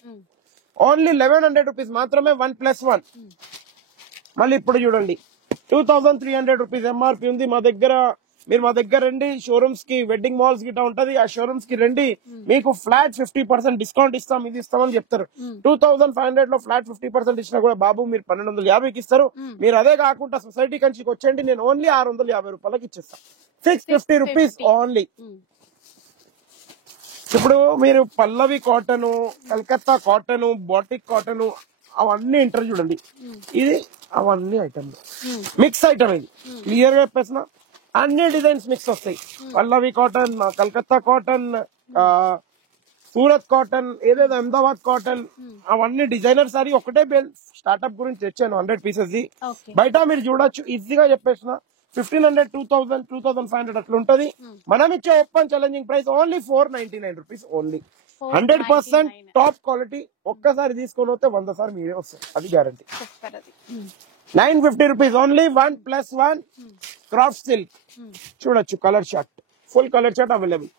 ఓన్లీ 1100 రూపీస్ మాత్రమే 1+1. మళ్ళీ ఇప్పుడు చూడండి 2300 రూపీస్ ఎంఆర్పి ఉంది మా దగ్గర. మీరు మా దగ్గర రండి, షోరూమ్స్ కి, వెడ్డింగ్ మాల్స్ గిట్లా ఉంటది, ఆ షోరూమ్స్ కి రండి, మీకు ఫ్లాట్ 50% డిస్కౌంట్ ఇస్తాం, ఇది ఇస్తామని చెప్తారు. 2500 లో ఫ్లాట్ 50% ఇచ్చినా కూడా బాబు మీరు 1250కి ఇస్తారు. మీరు అదే కాకుండా సొసైటీ కంచికి వచ్చేయండి, నేను ఓన్లీ 650 రూపాయలకి ఇచ్చేస్తాను. 650 రూపీస్ ఓన్లీ. ఇప్పుడు మీరు Pallavi cotton, Calcutta cotton, batik cotton అవన్నీ ఇంటర్ చూడండి, ఇది అవన్నీ ఐటమ్ మిక్స్ ఐటమ్, ఇది క్లియర్ గా చెప్పేసిన అన్ని డిజైన్స్ మిక్స్ వస్తాయి. Pallavi cotton, Calcutta cotton, Surat cotton, ఏదేదో అహ్మదాబాద్ కాటన్, అవన్నీ డిజైనర్ సారీ ఒకటే బేల్ స్టార్ట్అప్ గురించి తెచ్చాను 100 పీసెస్. బయట మీరు చూడొచ్చు, ఈజీగా చెప్పేసిన 1500, 2000, 2500 అట్లా ఉంటది. మనం ఇచ్చే open challenging price only 499 rupees only. 100% top quality. ఒక్కసారి తీసుకొని వస్తే 100 సార్లు మీరే వస్తారు, అది guarantee. 950 rupees only. 1+1 craft silk చూడొచ్చు, colour short, full colour short available.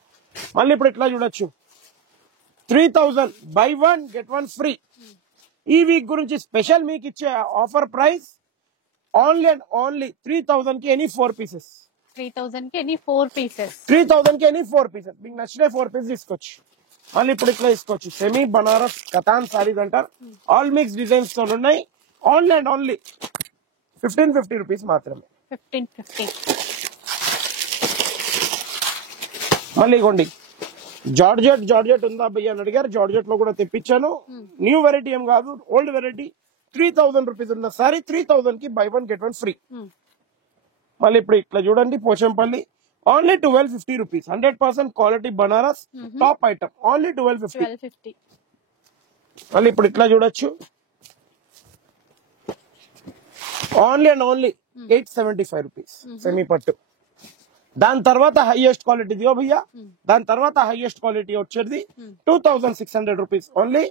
మళ్ళీ ఇప్పుడు ఇట్లా చూడొచ్చు, 3000 బై 1 గెట్ 1 ఫ్రీ. ఈ వీక్ గురించి స్పెషల్ మీకు ఇచ్చే offer price only and only 3000 కి ఎనీ 4 పీసెస్. 3000 కి ఎనీ 4 పీసెస్. 3000 కి ఎనీ 4 పీసెస్. మీకు నచ్చిన 4 పీసెస్ తీసుకోవచ్చు. మళ్ళీ ఇప్పుడు ఇట్లా తీసుకోవచ్చు, సెమీ బనారస్ కతాన్ సారీస్ అంటారు, ఆల్ మిక్స్ డిజైన్స్ తో ఉన్నాయి. ఓన్లీ అండ్ ఓన్లీ 1550 రూపీస్ మాత్రమే. 1550. మళ్ళీ ఇగోండి, జార్జెట్ ఉందా భయ్య అని అడిగారు, జార్జెట్ లో కూడా తెప్పించాను. న్యూ వెరైటీ ఏం కాదు, ఓల్డ్ వెరైటీ. 3000 రూపీస్ ఉన్న సారీ 3000 కి బై 1 గెట్ 1 ఫ్రీ. మళ్ళీ ఇప్పుడు ఇట్లా చూడండి, Pochampally only 1250 rupees. 100% quality Banaras top item, only 1250. మళ్ళీ ఇప్పుడు ఇట్లా చూడొచ్చు, only and only 875 rupees semi పట్టు. దాని తర్వాత హైయెస్ట్ క్వాలిటీ దియో భయ్యా, దాని తర్వాత హైయెస్ట్ క్వాలిటీ వచ్చేది 2600 rupees only,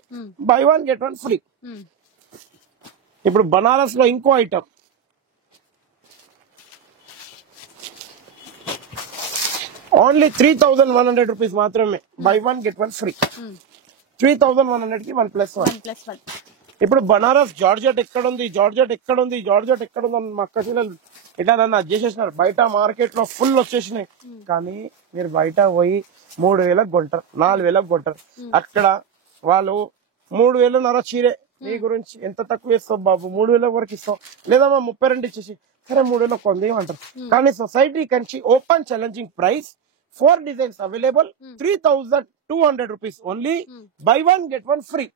buy 1 get 1 free. ఇప్పుడు బనారస్ లో ఇంకో ఐటమ్, ఓన్లీ 3100 రూపీస్ మాత్రమే, బై 1 గెట్ 1 ఫ్రీ. 3100 కి 1+1. ఇప్పుడు బనారస్ జార్జెట్ ఎక్కడ ఉంది, జార్జెట్ ఎక్కడ ఉంది, జార్జెట్ ఎక్కడ ఉంది అని మా అక్క చెల్లెలు ఇట్లా నన్ను అది చేసేసినారు. బయట మార్కెట్ లో ఫుల్ వచ్చేసినాయి, కానీ మీరు బయట పోయి 3000కి కొంటారు, 4000కి కొంటారు. అక్కడ వాళ్ళు 3000 చీరే, నీ గురించి ఎంత తక్కువ ఇస్తావు బాబు, 3000 వరకు ఇస్తావు, లేదమ్మా 32 ఇచ్చేసి, సరే 3000 కొంది అంటారు. కానీ society Kanchi open challenging price 4 designs available, 3200 rupees only, buy 1 get 1 free.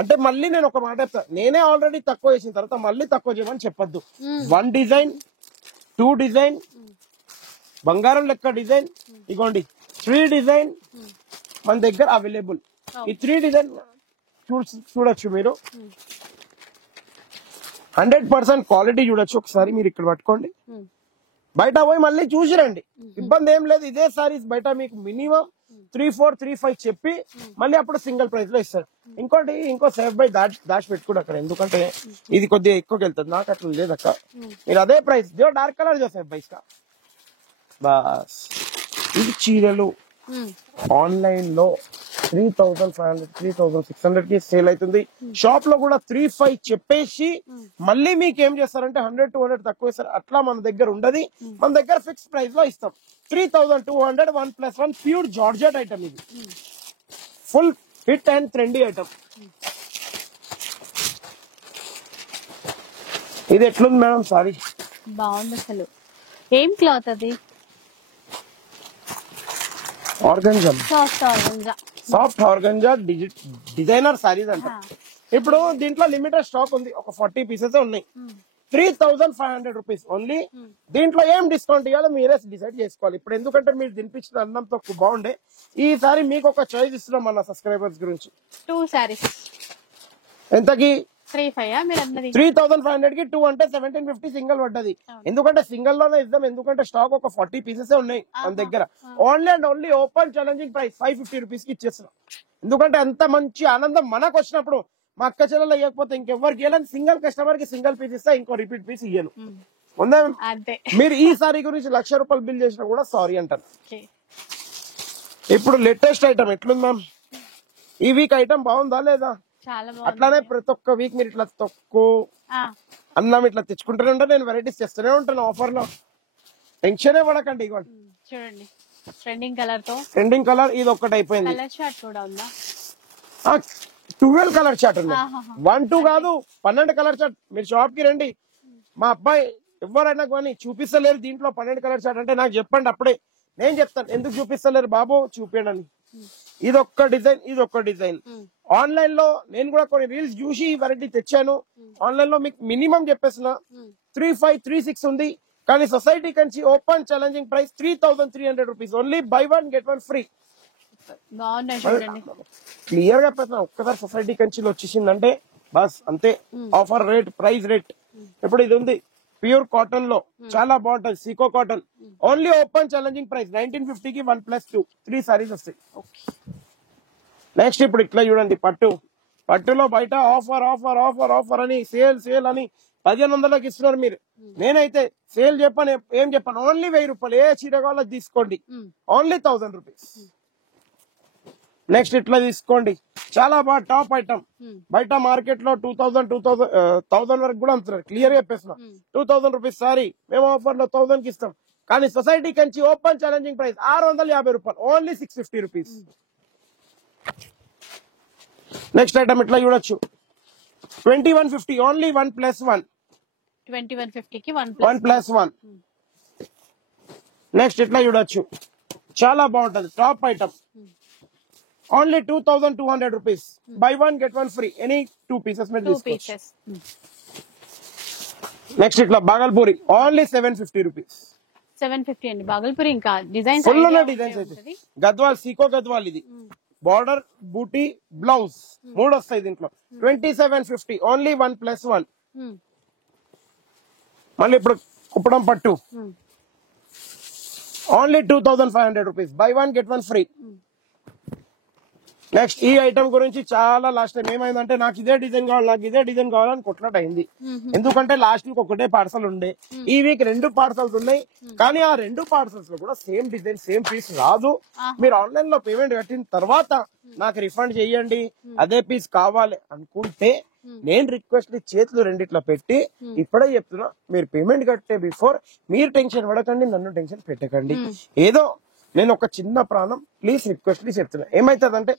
అంటే మళ్ళీ నేను ఒక మాట చెప్తా, నేనే ఆల్రెడీ తక్కువ చేసిన తర్వాత మళ్ళీ తక్కువ చేయమని చెప్పొద్దు. 1 డిజైన్, 2 డిజైన్, బంగారం లెక్క డిజైన్, ఇగోండి 3 డిజైన్ మన దగ్గర అవైలబుల్. ఈ 3 డిజైన్ చూడొచ్చు మీరు, 100% క్వాలిటీ చూడొచ్చు. ఒకసారి మీరు ఇక్కడ పట్టుకోండి, బయట పోయి మళ్ళీ చూసిరండి, ఇబ్బంది ఏం లేదు. ఇదే సారీస్ బయట మీకు మినిమం 3400, 3500 చెప్పి మళ్ళీ అప్పుడు సింగిల్ ప్రైస్ లో ఇస్తారు. ఇంకోటి ఇంకో సేఫ్ బై దాచి పెట్టుకోండి అక్కడ, ఎందుకంటే ఇది కొద్దిగా ఎక్కువకి వెళ్తుంది, నాకు అట్లా లేదు అక్క. మీరు అదే price dark colour safe by కా బస్. ఇది చీరలు ఆన్లైన్ లో 3500, 3600 కి సేల్ అవుతుంది. షాప్ లో కూడా 3500 చెప్పేసి మళ్ళీ మీకు ఏం చేస్తారంటే 100, 200 తక్కువ ఇస్తారు. అట్లా మన దగ్గర ఉండదు, మన దగ్గర ఫిక్స్ ప్రైస్ లో ఇస్తాం. 3200, 1+1 ప్యూర్ జార్జెట్ ఐటమ్, ఇది full hit and trendy item. ఇది ఎట్లుంది మేడం సారీ? బాగుంది అసలు. ఏం క్లాత్ అది? Organza, soft organza designer saris అంట. ఇప్పుడు దీంట్లో లిమిటెడ్ స్టాక్ ఉంది, ఒక 40 పీసెస్ ఉన్నాయి. 3500 రూపీస్ ఓన్లీ. దీంట్లో ఏం డిస్కౌంట్ ఇవ్వాలో మీరే డిసైడ్ చేసుకోవాలి. ఇప్పుడు ఎందుకంటే మీరు తినిపించిన అన్నంతో బాగుండే, ఈసారి మీకు ఒక చాయిస్ ఇస్తున్నాం మన సబ్స్క్రైబర్స్ గురించి. 2 సారీస్ ఎంతకి? 3500 కి 2 అంటే 1750 సింగిల్ పడ్డది. ఎందుకంటే సింగిల్ లోనే ఇద్దాం, ఎందుకంటే స్టాక్ ఒక 40 పీసెస్ ఉన్నాయి మన దగ్గర. Only and only open challenging price 550 rupees కి ఇచ్చేస్తున్నాం. ఎందుకంటే అంత మంచి ఆనందం మనకు వచ్చినప్పుడు మా అక్క చెల్లెలు ఇవ్వకపోతే ఇంకెవ్వరికి ఇవ్వలేని. సింగిల్ కస్టమర్ కి సింగిల్ పీస్ ఇస్తా, ఇంకో రిపీట్ పీస్ ఇయ్యను. ఉందా? మీరు ఈ సారీ గురించి 1,00,000 రూపాయలు బిల్ చేసినా కూడా సారీ అంటారు. ఇప్పుడు లేటెస్ట్ ఐటమ్ ఎట్లుంది మ్యామ్? ఈ వీక్ ఐటమ్ బాగుందా లేదా? అట్లానే ప్రతి ఒక్క వీక్ మీరు ఇట్లా తొక్కు అన్నం ఇట్లా తెచ్చుకుంటూనే ఉంటారు, నేను వెరైటీస్ చేస్తూనే ఉంటాను ఆఫర్ లో. టెన్షనే పడకండి. ఇవ్వండి చూడండి ట్రెండింగ్ కలర్ తో. ట్రెండింగ్ కలర్ ఇది ఒక్కటి అయిపోయింది. కలర్ చార్ట్ కూడా ఉందా? 12 కలర్ చార్ట్ ఉంది. ఆహాహా. 1 2 కాదు 12 కలర్ చార్ట్. మీరు షాప్ కి రండి, మా అబ్బాయి ఎవరైనా కానీ చూపిస్తలేరు దీంట్లో 12 కలర్ చార్ట్ అంటే నాకు చెప్పండి, అప్పుడే నేను చెప్తాను ఎందుకు చూపిస్తలేరు బాబు చూపించండి అని. ఇది ఒక్క డిజైన్, ఇది ఒక్క డిజైన్. ఆన్లైన్ లో నేను కూడా కొన్ని రీల్స్ చూసి ఈ వెరైటీ తెచ్చాను. ఆన్లైన్ లో మీకు మినిమం చెప్పేసిన 35 36 ఉంది, కానీ society Kanchi open challenging price 3300 rupees only. Buy 1 get 1 free. బాగున్నాయి చూడండి. క్లియర్ గా పెడతాను, ఒక్కసారి సొసైటీ కంచిలో వచ్చేసిందంటే బస్ అంతే. Offer rate, price rate. ఇప్పుడు ఇది ఉంది ప్యూర్ కాటన్ లో, చాలా బాగుంటది, Sico cotton. Only open challenging price 1950 కి 1+2 3 సారీస్ వస్తాయి. నెక్స్ట్ ఇప్పుడు ఇట్లా చూడండి పట్టు. పట్టులో బయట ఆఫర్ ఆఫర్ ఆఫర్ ఆఫర్ అని సేల్ సేల్ అని 1500కి ఇస్తున్నారు మీరు. నేనైతే సేల్ చెప్పాను, ఏం చెప్పాను, ఓన్లీ 1000 రూపాయలు. ఏ చీర కావాలో తీసుకోండి, ఓన్లీ 1000 రూపీస్. నెక్స్ట్ ఇట్లా తీసుకోండి, చాలా బాగా టాప్ ఐటమ్. బయట మార్కెట్ లో 1000 వరకు కూడా అమ్ముతున్నారు. క్లియర్ గా చెప్పేస్తున్నా, 2000 రూపీస్ సారీ మేము ఆఫర్ లో 1000 కి ఇస్తాం. కానీ society Kanchi open challenging price 650 రూపాయలు, ఓన్లీ 650 రూపీస్. నెక్స్ట్ ఐటమ్ ఇట్లా చూడొచ్చు 2150 ఓన్లీ 1+1. 2150 కి 1+1. నెక్స్ట్ ఇట్లా చూడొచ్చు, చాలా బాగుంటది top item. Only 2200 rupees. Buy 1 get 1 free. Any 2 pieces మీద తీసుకోవచ్చు. నెక్స్ట్ ఇట్లా బాగల్పూరి ఓన్లీ 750 రూపీస్. 750 అండి. బాగల్పూరి ఇంకా డిజైన్స్ ఫుల్ ఉన్న డిజైన్స్ అయితే. గద్వాల్, సీకో గద్వాల్ ఇది. బార్డర్, బూటీ, బ్లౌజ్ 3 వస్తాయి దీంట్లో. 2750 ఓన్లీ 1+1. మళ్ళీ ఇప్పుడు కుప్పడం పట్టు only 2500 rupees. Buy 1 get 1 free. Next ఈ ఐటమ్ గురించి చాలా లాస్ట్ టైం ఏమైందంటే నాకు ఇదే డిజైన్ కావాలి, నాకు ఇదే డిజైన్ కావాలని కొట్లాట అయింది. ఎందుకంటే లాస్ట్ వీక్ ఒకటే పార్సల్ ఉండే, ఈ వీక్ 2 పార్సల్స్ ఉన్నాయి. కానీ ఆ 2 పార్సల్స్ లో కూడా సేమ్ డిజైన్ సేమ్ పీస్ రాదు. మీరు ఆన్లైన్ లో పేమెంట్ కట్టిన తర్వాత నాకు రిఫండ్ చేయండి, అదే పీస్ కావాలి అనుకుంటే నేను రిక్వెస్ట్ చేతులు రెండిట్లో పెట్టి ఇప్పుడే చెప్తున్నా, మీరు పేమెంట్ కట్టే బిఫోర్ మీరు టెన్షన్ పడకండి, నన్ను టెన్షన్ పెట్టకండి. ఏదో నేను ఒక చిన్న ప్రాణం ప్లీజ్ రిక్వెస్ట్ చెప్తున్నా. ఏమైతుందంటే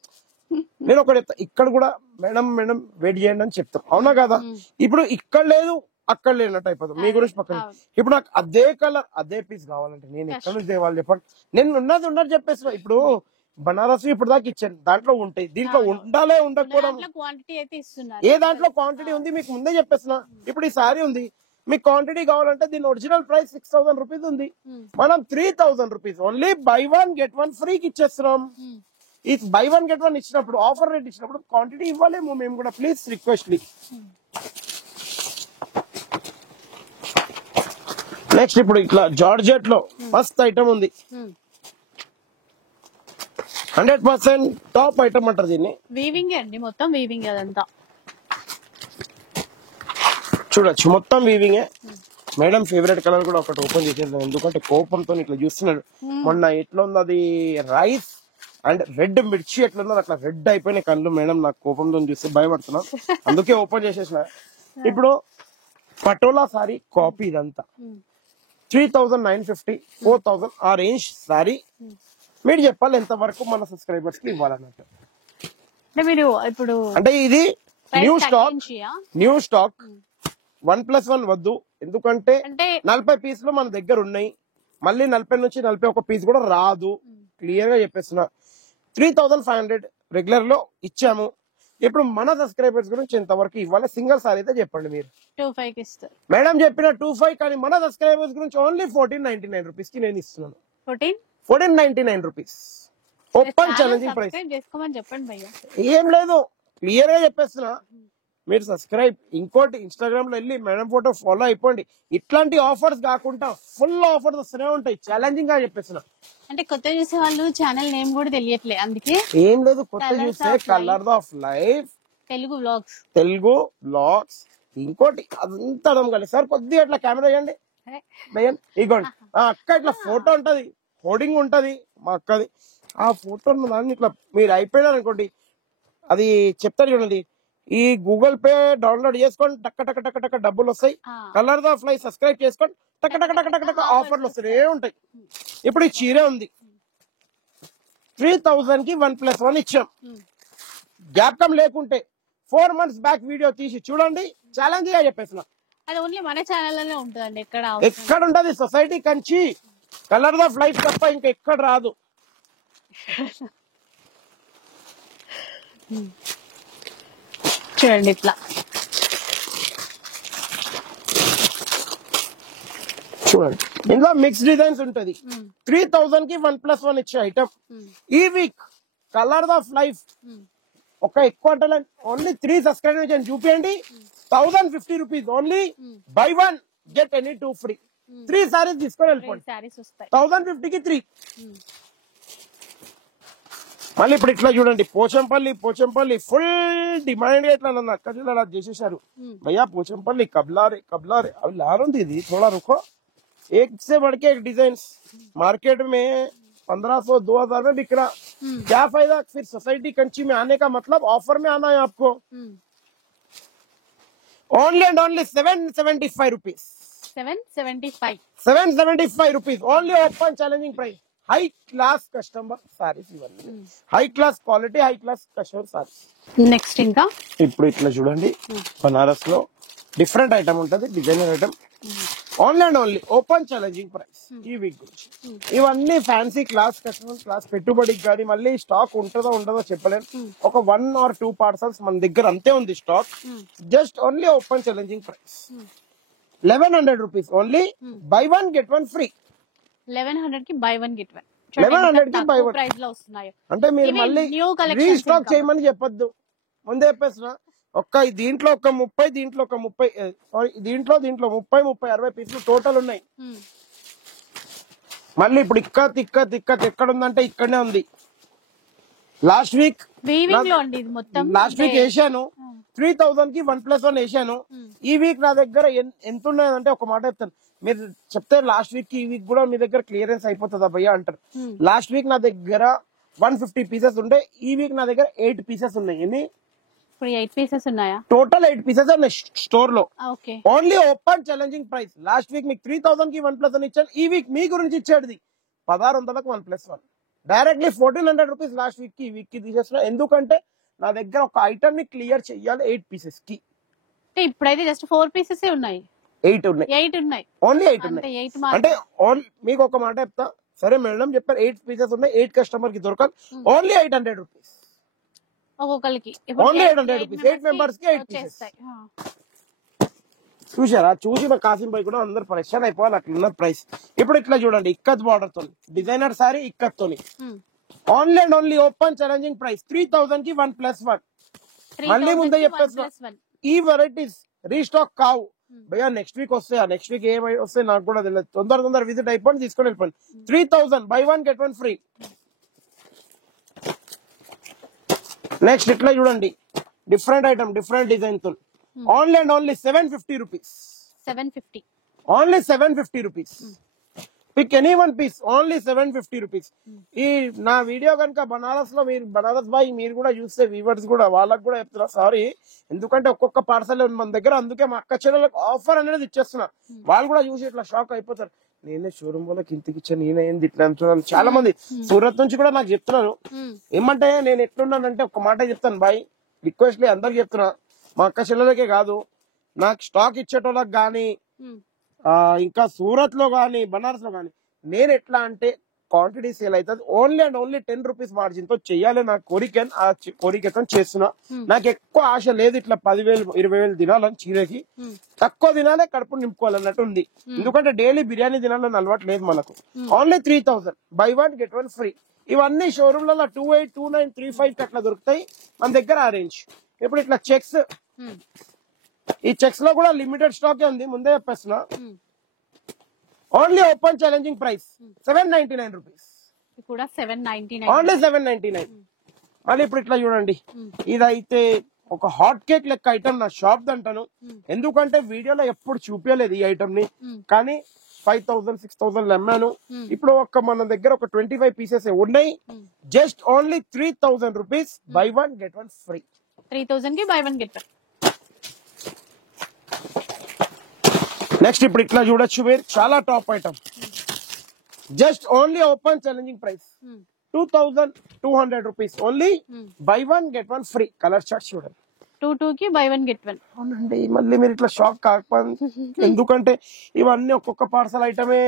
నేను ఒకటి చెప్తా, ఇక్కడ కూడా మేడం మేడం వెయిట్ చేయండి అని చెప్తాం, అవునా కదా? ఇప్పుడు ఇక్కడ లేదు అక్కడ లేనట్టు అయిపోతాం. మీ గురించి పక్కన. ఇప్పుడు నాకు అదే కలర్ అదే పీస్ కావాలంటే నేను ఎక్కడ నుంచి తేవాలి చెప్పండి? నేను ఉన్నది చెప్పేస్తున్నా. ఇప్పుడు బనారస్ ఇప్పుడు దాకా ఇచ్చాను, దాంట్లో ఉంటాయి, దీంట్లో ఉండాలే ఉండకపోవడం. ఏ దాంట్లో క్వాంటిటీ ఉంది మీకు ముందే చెప్పేస్తున్నా. ఇప్పుడు ఈ సారీ ఉంది, మీకు క్వాంటిటీ కావాలంటే దీని ఒరిజినల్ ప్రైస్ 6000 రూపీస్ ఉంది, మనం 3000 రూపీస్ ఓన్లీ బై 1 get 1 ఫ్రీకి ఇచ్చేస్తున్నాం. ఈ బై 1 get 1 ఇచ్చినప్పుడు, ఆఫర్ రేట్ ఇచ్చినప్పుడు క్వాంటిటీ ఇవ్వలేము మేము కూడా, ప్లీజ్ రిక్వెస్ట్. నెక్స్ట్ ఇప్పుడు ఇట్లా జార్జెట్ లో మస్త్ ఐటమ్ ఉంది, 100% టాప్ ఐటమ్ అంటారు దీన్ని. వీవింగ్ అండి, మొత్తం వీవింగ్ అదంతా చూడొచ్చు, మొత్తం వీవింగే. మేడం ఫేవరెట్ కలర్ కూడా ఒకటి ఓపెన్ చేసేద్దాం, ఎందుకంటే కోపంతో ఇట్లా చూస్తున్నాడు. మొన్న ఎట్లా ఉంది అది రైస్ అండ్ రెడ్ మిర్చి ఎట్లా ఉందో అట్లా రెడ్ అయిపోయిన కళ్ళు. మేడం నాకు కోపంతో చూస్తే భయపడుతున్నాం, అందుకే ఓపెన్ చేసేసిన. ఇప్పుడు పటోలా సారీ కాపీ ఇదంతా 3950 4000 ఆ రేంజ్ సారీ. మీరు చెప్పాలి ఎంత వరకు మన సబ్స్క్రైబర్స్ కి ఇవ్వాలన్నట్టు. అంటే మీరు ఇప్పుడు అంటే ఇది న్యూ స్టాక్ 1+1 వద్దు, ఎందుకంటే 40 పీసులు మన దగ్గర ఉన్నాయి. మళ్ళీ 40 నుంచి 41 పీస్ కూడా రాదు. క్లియర్ గా చెప్పేస్తున్నా. 3500 రెగ్యులర్ లో ఇచ్చాము. ఇప్పుడు మన సబ్స్క్రైబర్స్ గురించి ఎంతవరకు ఇవ్వాలి? సింగిల్ సారీ అయితే చెప్పండి. మీరు 25 కి ఇస్తారు మేడం చెప్పిన 25, కానీ మన సబ్స్క్రైబర్స్ గురించి ఓన్లీ 1499 రూపీస్ కి నేను ఇస్తున్నాను. 1499 రూపీస్ ఓపెన్ ఛాలెంజింగ్ ప్రైస్. చెప్పండి భయ్యా, ఏం లేదు క్లియర్ గా చెప్పేస్తున్నా. మీరు సబ్స్క్రైబ్, ఇంకోటి ఇన్స్టాగ్రామ్ లో వెళ్ళి మేడం ఫోటో ఫాలో అయిపోండి. ఇట్లాంటి ఆఫర్స్ కాకుండా ఫుల్ ఆఫర్స్ వస్తూనే ఉంటాయి. ఛాలెంజింగ్ గా చెప్పేస్తున్నా. అంటే కొత్త చూసే వాళ్ళు ఛానల్ నేమ్ కూడా తెలియట్లే, అందుకే ఏం లేదు, కొత్త చూస్తే colour of life Telugu blogs. ఇంకోటి అదంతా కలిసి సార్ కొద్దిగా అట్లా కెమెరా వేయండి వేయండి, ఇగోండి అక్క ఇట్లా ఫోటో ఉంటది, హోర్డింగ్ ఉంటది మా అక్కది. ఆ ఫోటో దాన్ని ఇట్లా మీరు అయిపోయినారు అనుకోండి, అది చెప్తారు చూడండి, ఈ గూగుల్ పే డౌన్లోడ్ చేసుకొని టక్క టక్క టక్క టక్క డబ్బులు వస్తాయి. కలర్ ద ఫ్లై సబ్స్క్రైబ్ చేసుకొని టక్క టక్క టక్క టక్క టక్క ఆఫర్లు వస్తాయి ఉంటాయి. ఇప్పుడు ఈ చీర ఉంది 3000 కి 1+1 ఇచ్చాం. గ్యాప్ కమ్ లేకుంటే 4 months బ్యాక్ వీడియో తీసి చూడండి, ఛాలెంజ్ గా చెప్పేసిన. అది ఓన్లీ మన ఛానల్లోనే ఉంటుందండి, ఎక్కడ ఉంటది society Kanchi colour the flight తప్ప ఇంకా ఎక్కడ రాదు. చూడండి ఇట్లా చూడండి, ఇందులో మిక్స్ డిజైన్స్ ఉంటది. 3000 కి 1+1 ఇచ్చే ఐటమ్. ఈ వీక్ కలర్ ద ఫ్లైఫ్ ఒక ఎక్కువ అంటే ఓన్లీ 3 సబ్స్క్రైబర్స్ చూపించండి. 1050 rupees only. Buy 1 get any 2 free. 3 saris తీసుకొని వెళ్ళిపోండి. 1050 కి 3. మళ్ళీ ఇప్పుడు ఇట్లా చూడండి, పోచంపల్లి ఫుల్ డిమాండ్ గా ఇట్లా నన్ను అక్క జిల్లా చేసేసారు. భయ్యా పోచంపల్లి కబ్లారే అవి లారుంది. ఇది थोड़ा रुको, एक से बढ़ के एक डिजाइन मार्केट में 1500-2000 में बिक रहा. क्या फायदा फिर सोसाइटी कंची में आने का मतलब ऑफर में आना है आपको. Only and only 775 rupees. 775 rupees only. Open challenging price. High class customer saris ఇవన్నీ. High class quality, high class customer saris. Next ఇంకా ఇప్పుడు ఇట్లా చూడండి, బనారస్ లో డిఫరెంట్ ఐటమ్ ఉంటది, designer item. Only and only open challenging price ఈ వీక్ గురించి. ఇవన్నీ ఫ్యాన్సీ క్లాస్ కస్టమర్ క్లాస్ పెట్టుబడికి కానీ మళ్ళీ స్టాక్ ఉంటుందో ఉండదో చెప్పలేను. ఒక 1 or 2 పార్సల్స్ మన దగ్గర అంతే ఉంది stock. Just only open challenging price 1100 rupees only. Buy 1 get 1 free. 1100 కి బై 1 గెట్ 1. 1100 కి బై 1 ప్రైస్ లో వస్తున్నాయి. అంటే మీరు మళ్ళీ రీస్టాక్ చేయమని చెప్పొద్దు, ముందే చెప్పేసిన. ఒక్క దీంట్లో ఒక 30, దీంట్లో ఒక 30, సారీ దీంట్లో 30, 60 పీసులు టోటల్ ఉన్నాయి. మళ్ళీ ఇప్పుడు ఇక్కత్ ఎక్కడ ఉందంటే ఇక్కడనే ఉంది. లాస్ట్ వీక్ వేసాను 3000 కి 1+1 వేసాను. ఈ వీక్ నా దగ్గర ఎంత ఉన్నాయంటే ఒక మాట చెప్తాను, మీరు చెప్తే లాస్ట్ వీక్ కి ఈ వీక్ కూడా మీ దగ్గర క్లియరెన్స్ అయిపోతుందా భయ్యా అంటారు. లాస్ట్ వీక్ నా దగ్గర 150 పీసెస్ ఉండే, ఈ వీక్ నా దగ్గర 8 పీసెస్ ఉన్నాయి. ఎన్ని? 8 పీసెస్ ఉన్నాయా? టోటల్ 8 పీసెస్ ఉన్నాయి స్టోర్ లో. Only open challenging price. Last week మీకు 3000 కి 1+1 ఇచ్చాను. ఈ వీక్ మీ గురించి ఇచ్చేది 1600కి 1+1. డైరెక్ట్లీ 1400 రూపీస్ లాస్ట్ వీక్ కి ఈ వీక్ కి తీసేస్తున్నా. ఎందుకంటే నా దగ్గర ఒక ఐటమ్ ని క్లియర్ చెయ్యాలి 8 పీసెస్ కి. ఇప్పుడైతే జస్ట్ 4 పీసెస్ ఉన్నాయి. 8 ఉన్నాయి. ఓన్లీ 8 ఉన్నాయి. అంటే మీకు ఒక మాట చెప్తా, సరే మేడం చెప్పారు 8 పీసెస్ ఉన్నాయి, 8 కస్టమర్ కి దొరకాలి. ఓన్లీ 800 రూపీస్ ఒక్కొక్కరికి. ఓన్లీ 800 రూపీస్ 8 మెంబర్స్ కి 8 పీసెస్. చూసారా? చూసి మా కాసిం భాయ్ కూడా అందరు పరేషాన్ అయిపోవాలి, అట్లున్న ప్రైస్. ఇప్పుడు ఇట్లా చూడండి, ఇక్కత్ బార్డర్ తో డిజైనర్ సారీ ఇక్కత్ తోని only and only open challenging price 3000 కి 1+1. మళ్ళీ ముందే చెప్పేస్తా, ఈ వెరైటీస్ రీస్టాక్ కావు భయ్యా. నెక్స్ట్ వీక్ వస్తాయా? నెక్స్ట్ వీక్ ఏమై వస్తాయి నాకు కూడా తెలియదు. తొందర విజిట్ అయిపోండి, తీసుకొని వెళ్ళిపోండి. 3000 బై 1 గెట్ 1 ఫ్రీ. నెక్స్ట్ ఇట్లా చూడండి, డిఫరెంట్ ఐటమ్, డిఫరెంట్ డిజైన్ తో only and only 750 rupees. Only 750 rupees. Pick any one piece only 750 rupees. ఈ నా వీడియో కనుక బనారస్ లో మీరు బనారస్ బాయ్ మీరు కూడా చూస్తే వ్యూవర్స్ కూడా వాళ్ళకి కూడా చెప్తున్నా సారీ, ఎందుకంటే ఒక్కొక్క పార్సల్ మన దగ్గర, అందుకే మా అక్క చెల్లెలకు ఆఫర్ అనేది ఇచ్చేస్తున్నా. వాళ్ళు కూడా చూసి ఇట్లా షాక్ అయిపోతారు, నేనే షోరూమ్ వాళ్ళకి ఇంతకి ఇచ్చాను, నేనే ఏంది ఇట్లా అంటున్నాను. చాలా మంది సూరత్ నుంచి కూడా నాకు చెప్తున్నారు. ఏమంటే నేను ఎట్లున్నానంటే ఒక మాట చెప్తాను బాయ్, రిక్వెస్ట్లీ అందరికి చెప్తున్నా, మా అక్క చెల్లెలకే కాదు, నాకు స్టాక్ ఇచ్చేటోళ్ళకి గానీ, ఇంకా సూరత్ లో గానీ, బనారస్ లో గానీ, నేను ఎట్లా అంటే క్వాంటిటీ సేల్ అవుతుంది. Only and only 10 rupees margin తో చెయ్యాలి నా కోరిక. ఆ కోరికతో చేస్తున్నా. నాకు ఎక్కువ ఆశ లేదు ఇట్లా 10,000 20,000 తినాలని చీరకి. తక్కువ తినాలే, కడుపు నింపుకోవాలన్నట్టు ఉంది. ఎందుకంటే డైలీ బిర్యానీ తినాలని అలవాటు లేదు మనకు. Only 3000 buy 1 get 1 free. ఇవన్నీ షోరూమ్లలో 2800, 2900, 3500 అట్లా దొరుకుతాయి. మన దగ్గర అరేంజ్. ఇప్పుడు ఇట్లా చెక్స్, ఈ చెక్స్ లో కూడా లిమిటెడ్ స్టాక్ ఉంది, ముందే చెప్పేస్తున్నా. Only open challenging price 799 rupees. Only 799. మళ్ళీ ఇప్పుడు ఇట్లా చూడండి, ఇదైతే ఒక హాట్ కేక్ లెక్క ఐటమ్ నా షాప్ దంటాను. ఎందుకంటే వీడియోలో ఎప్పుడు చూపించలేదు ఈ ఐటమ్ ని, కానీ 5000, 6000 అమ్మాను. ఇప్పుడు మన దగ్గర ఒక 25 పీసెస్ ఉన్నాయి. Just only 3000 rupees buy 1 get 1 free. 3000 కి బై 1 గెట్ 1. నెక్స్ట్ ఇప్పుడు ఇట్లా చూడొచ్చు మీరు, చాలా top item. Just only open challenging price 2200 rupees only. Buy 1 get 1 free. Colour chart చూడండి. 22 కి బై 1 గెట్ 1. అవునండి, మళ్ళీ మీరు ఇట్లా షాక్ కాకపోతే, ఎందుకంటే ఇవన్నీ ఒక్కొక్క పార్సల్ ఐటమే.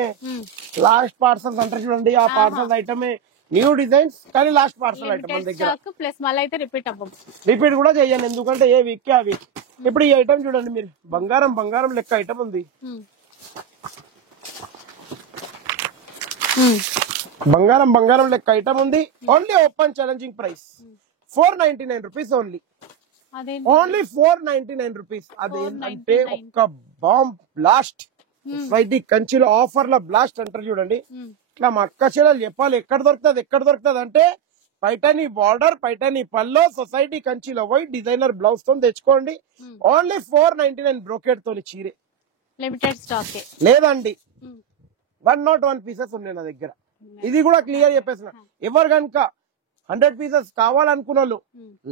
లాస్ట్ పార్సల్స్ అంటారు చూడండి, ఆ పార్సల్ ఐటమే న్యూ డిజైన్స్, కానీ లాస్ట్ పార్సల్ ఐటమ్ మన దగ్గర. ప్లస్ మళ్ళీ అయితే రిపీట్ అవ్వం, రిపీట్ కూడా చెయ్యాను, ఎందుకంటే ఏ వీక్ కి ఆ వీక్. ఇప్పుడు ఈ ఐటమ్ చూడండి మీరు, బంగారం లెక్క ఐటమ్ ఉంది. బంగారం లెక్క ఐటమ్ ఉంది. Only open challenging price 499 rupees only. Only 499 rupees. అదేంటంటే ఒక్క బాంబ్ బ్లాస్ట్. సొసైటీ కంచిలో ఆఫర్ల బ్లాస్ట్ అంటారు చూడండి. ఇట్లా మా అక్క చెల్లెలు చెప్పాలి, ఎక్కడ దొరుకుతుంది అంటే పైటని బార్డర్, పైటని పల్లో, సొసైటీ కంచిలో పోయి డిజైనర్ బ్లౌజ్ తో తెచ్చుకోండి. ఓన్లీ 499 బ్రోకెట్ తోని చీరే. లిమిటెడ్ స్టాక్ లేదండి, 101 పీసెస్ ఉన్నాయి నా దగ్గర. ఇది కూడా క్లియర్ చెప్పేసిన. ఎవరు కనుక 100 పీసెస్ కావాలనుకున్న వాళ్ళు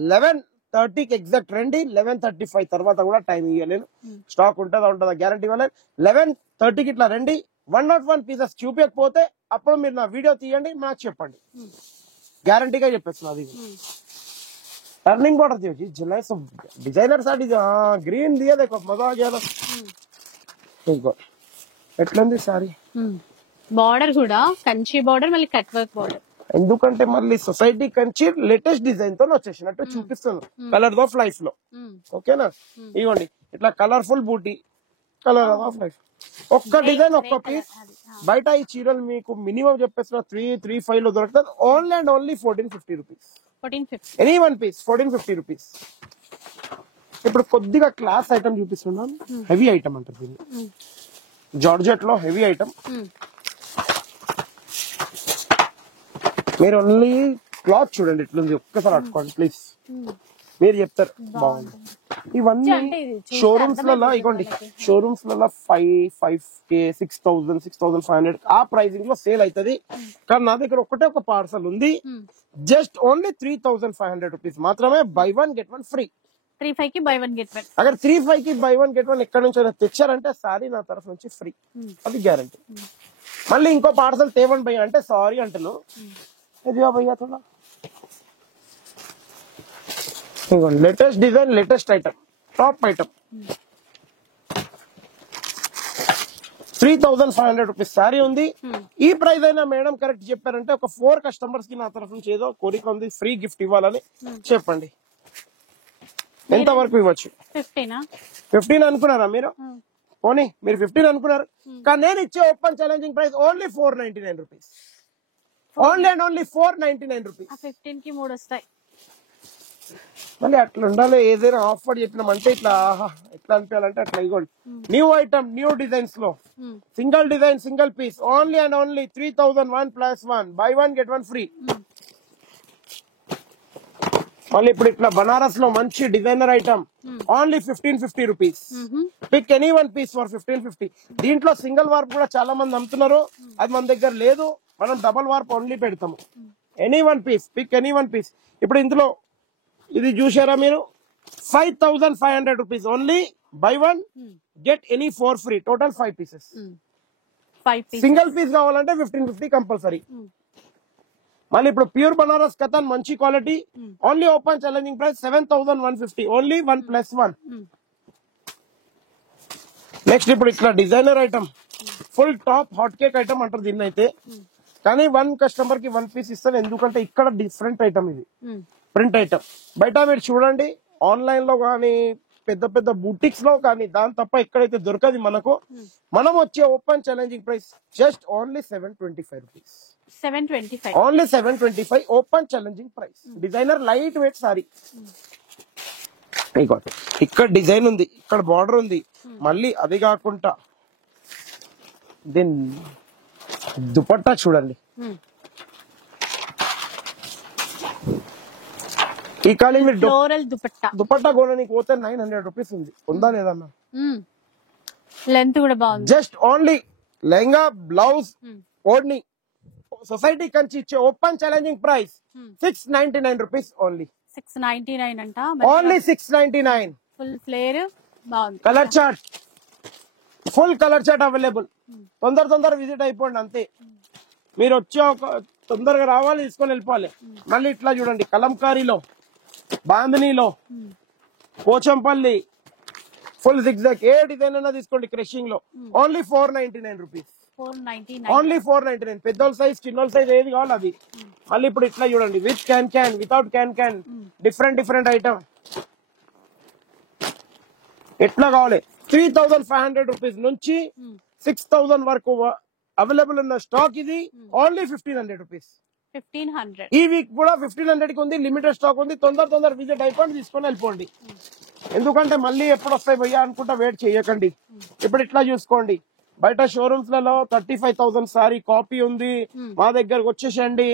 11:30కి ఎగ్జాక్ట్ రండి. 11:35 తర్వాత కూడా టైం ఇవ్వలేను, స్టాక్ ఉంటుందా గ్యారంటీ ఇవ్వలేదు. 11:30కి ఇట్లా రండి. 101 పీసెస్ చూపించకపోతే అప్పుడు మీరు నా వీడియో తీయండి, నాకు చెప్పండి, గ్యారంటీగా చెప్పేస్తున్నా. అది टर्निंग बॉर्डर थी जुलाई सब डिजाइनर साड़ी ग्रीन दिया देखो मजा आ गया था देखो ఎట్లుంది సారీ బార్డర్ కూడా కంచి బార్డర్ మళ్ళీ కట్ వర్క్ బార్డర్ ఎందుకంటే మళ్ళీ సొసైటీ కంచి లేటెస్ట్ డిజైన్ తో వచ్చేసినట్టు చూపిస్తాను కలర్ ఆఫ్ లైఫ్ లో ఓకేనా ఇవ్వండి ఇట్లా కలర్ఫుల్ బూటీ కలర్ ఆఫ్ లైఫ్ ఒక్క డిజైన్ ఒక్క పీస్ బయట ఈ చీరలు మీకు మినిమం చెప్పేస్తున్నా 335 లో దొరుకుతుంది only and only 1450 rupees 1450 any one piece 1450 rupees ఇప్పుడు కొద్దిగా క్లాస్ ఐటమ్ చూపిస్తున్నాను హెవీ ఐటమ్ అంటారు దీన్ని జార్జెట్ లో హెవీ ఐటమ్ మీరు ఓన్లీ క్లాత్ చూడండి ఎట్లుంది ఒక్కసారి పట్టుకోండి ప్లీజ్ మీరు చెప్తారు బాగుంది ఇవన్నీ షోరూమ్స్ లలో ఇవ్వండి షోరూమ్స్ లలో 5K 6,000 6,500 ఆ ప్రైసింగ్ లో సేల్ అవుతుంది కానీ నా దగ్గర ఒకటే ఒక పార్సల్ ఉంది జస్ట్ ఓన్లీ 3,500 రూపీస్ మాత్రమే బై 1 గెట్ 1 ఫ్రీ 35 కి బై 1 గెట్ 1 అगर 35 కి బై 1 గెట్ 1 ఎక్కడ నుంచి తెచ్చారంటే సారీ నా తరఫు నుంచి ఫ్రీ అది గ్యారంటీ మళ్ళీ ఇంకో పార్సల్ తేవండి భయ్య అంటే సారీ అంటున్నాను भैया थोड़ा latest design latest item top item 3,500 rupees sorry ఉంది ఈ ప్రైస్ అయినా మేడం కరెక్ట్ చెప్పారంటే ఒక 4 కస్టమర్స్ కి నా తరఫు నుంచి ఏదో కోరిక ఉంది ఫ్రీ గిఫ్ట్ ఇవ్వాలని చెప్పండి ఎంత వరకు ఇవ్వచ్చు 15 అనుకున్నారా మీరు పోనీ మీరు 15 అనుకున్నారు కానీ నేను ఇచ్చే open challenging price only 499 rupees only and only 499 rupees 15 కి 3 వస్తాయి మళ్ళీ అట్లా ఉండాలి ఏదైనా ఆఫర్ చెప్పినామంటే ఇట్లా ఎట్లా అనిపించాలంటే అట్లా ఇవ్వండి న్యూ ఐటమ్ న్యూ డిజైన్స్ లో single design single piece only and only 3,001+1 buy 1 get 1 free మళ్ళీ ఇప్పుడు ఇట్లా బనారస్ లో మంచి designer item only 1550 rupees pick any one piece for 1550 దీంట్లో సింగిల్ వార్ప్ కూడా చాలా మంది అమ్ముతున్నారు అది మన దగ్గర లేదు మనం డబల్ వార్ప్ ఓన్లీ పెడతాము any one piece pick any one piece ఇప్పుడు ఇందులో ఇది చూసారా మీరు 5,500 rupees only buy 1 get any 4 free total 5 pieces single piece కావాలంటే 1550 కంపల్సరీ మళ్ళీ ఇప్పుడు ప్యూర్ బనారస్ కథన్ మంచి quality only open challenging price 7,150 only 1+1 next ఇప్పుడు ఇట్లా designer item full top hot cake item అంటారు దీన్ని అయితే కానీ 1 కస్టమర్ కి 1 పీస్ ఇస్తాను ఎందుకంటే ఇక్కడ డిఫరెంట్ ఐటమ్ ఇది ప్రింట్ ఐటమ్ బయట మీరు చూడండి ఆన్లైన్ లో కానీ పెద్ద పెద్ద బూటిక్స్ లో కానీ దాని తప్ప ఎక్కడైతే దొరకదు మనకు మనం వచ్చే open challenging price just only 725 rupees 725 only 725 open challenging price designer light weight sorry ఇక్కడ డిజైన్ ఉంది ఇక్కడ బార్డర్ ఉంది మళ్ళీ అది కాకుండా దీని దుపట్టా చూడండి ఈ ఖాళీ మీరు దుపట్టా కొనడానికి పోతే 900 రూపీస్ ఉంది ఉందా లేదన్నా లెంత్ కూడా బాగుంది just only lehenga blouse ఓడ్ని society Kanchi ఇచ్చే open challenging price 699 rupees only 699 అంట. ఓన్లీ 699. ఫుల్ ఫ్లేర్ బాగుంది. Colour chart, full colour chart available. తొందర విజిట్ అయిపోండి అంతే. మీరు వచ్చే ఒక తొందరగా రావాలి, తీసుకొని వెళ్ళిపోవాలి. మళ్ళీ ఇట్లా చూడండి, కలంకారీలో, బాంధనీలో, పోచంపల్లి, ఫుల్ జిగ్జాగ్, ఏ డిజైన్ అయినా తీసుకోండి. క్రషింగ్ లో ఓన్లీ 499 రూపీస్. 499. ఓన్లీ 499. పెద్దోళ్ళ సైజ్, చిన్నోళ్ళ సైజ్ ఏది కావాలి అది. మళ్ళీ ఇప్పుడు ఇట్లా చూడండి, with can, without can, different item. ఎట్లా కావాలి. 3500 రూపీస్ నుంచి 6000 వరకు అవైలబుల్ ఉన్న స్టాక్ ఇది. Only 1500 rupees. 1500. ఈ వీక్ కూడా 1500 కి ఉంది. లిమిటెడ్ స్టాక్ ఉంది. తొందర విజిట్ అయిపోండి, తీసుకొని వెళ్ళిపోండి. ఎందుకంటే మళ్ళీ ఎప్పుడు వస్తాయి భయ్యా అనుకుంటా వెయిట్ చేయకండి. ఇప్పుడు ఇట్లా చూసుకోండి, బయట షోరూమ్స్ లలో 35,000 సారీ కాపీ ఉంది. మా దగ్గరకు వచ్చేసండి,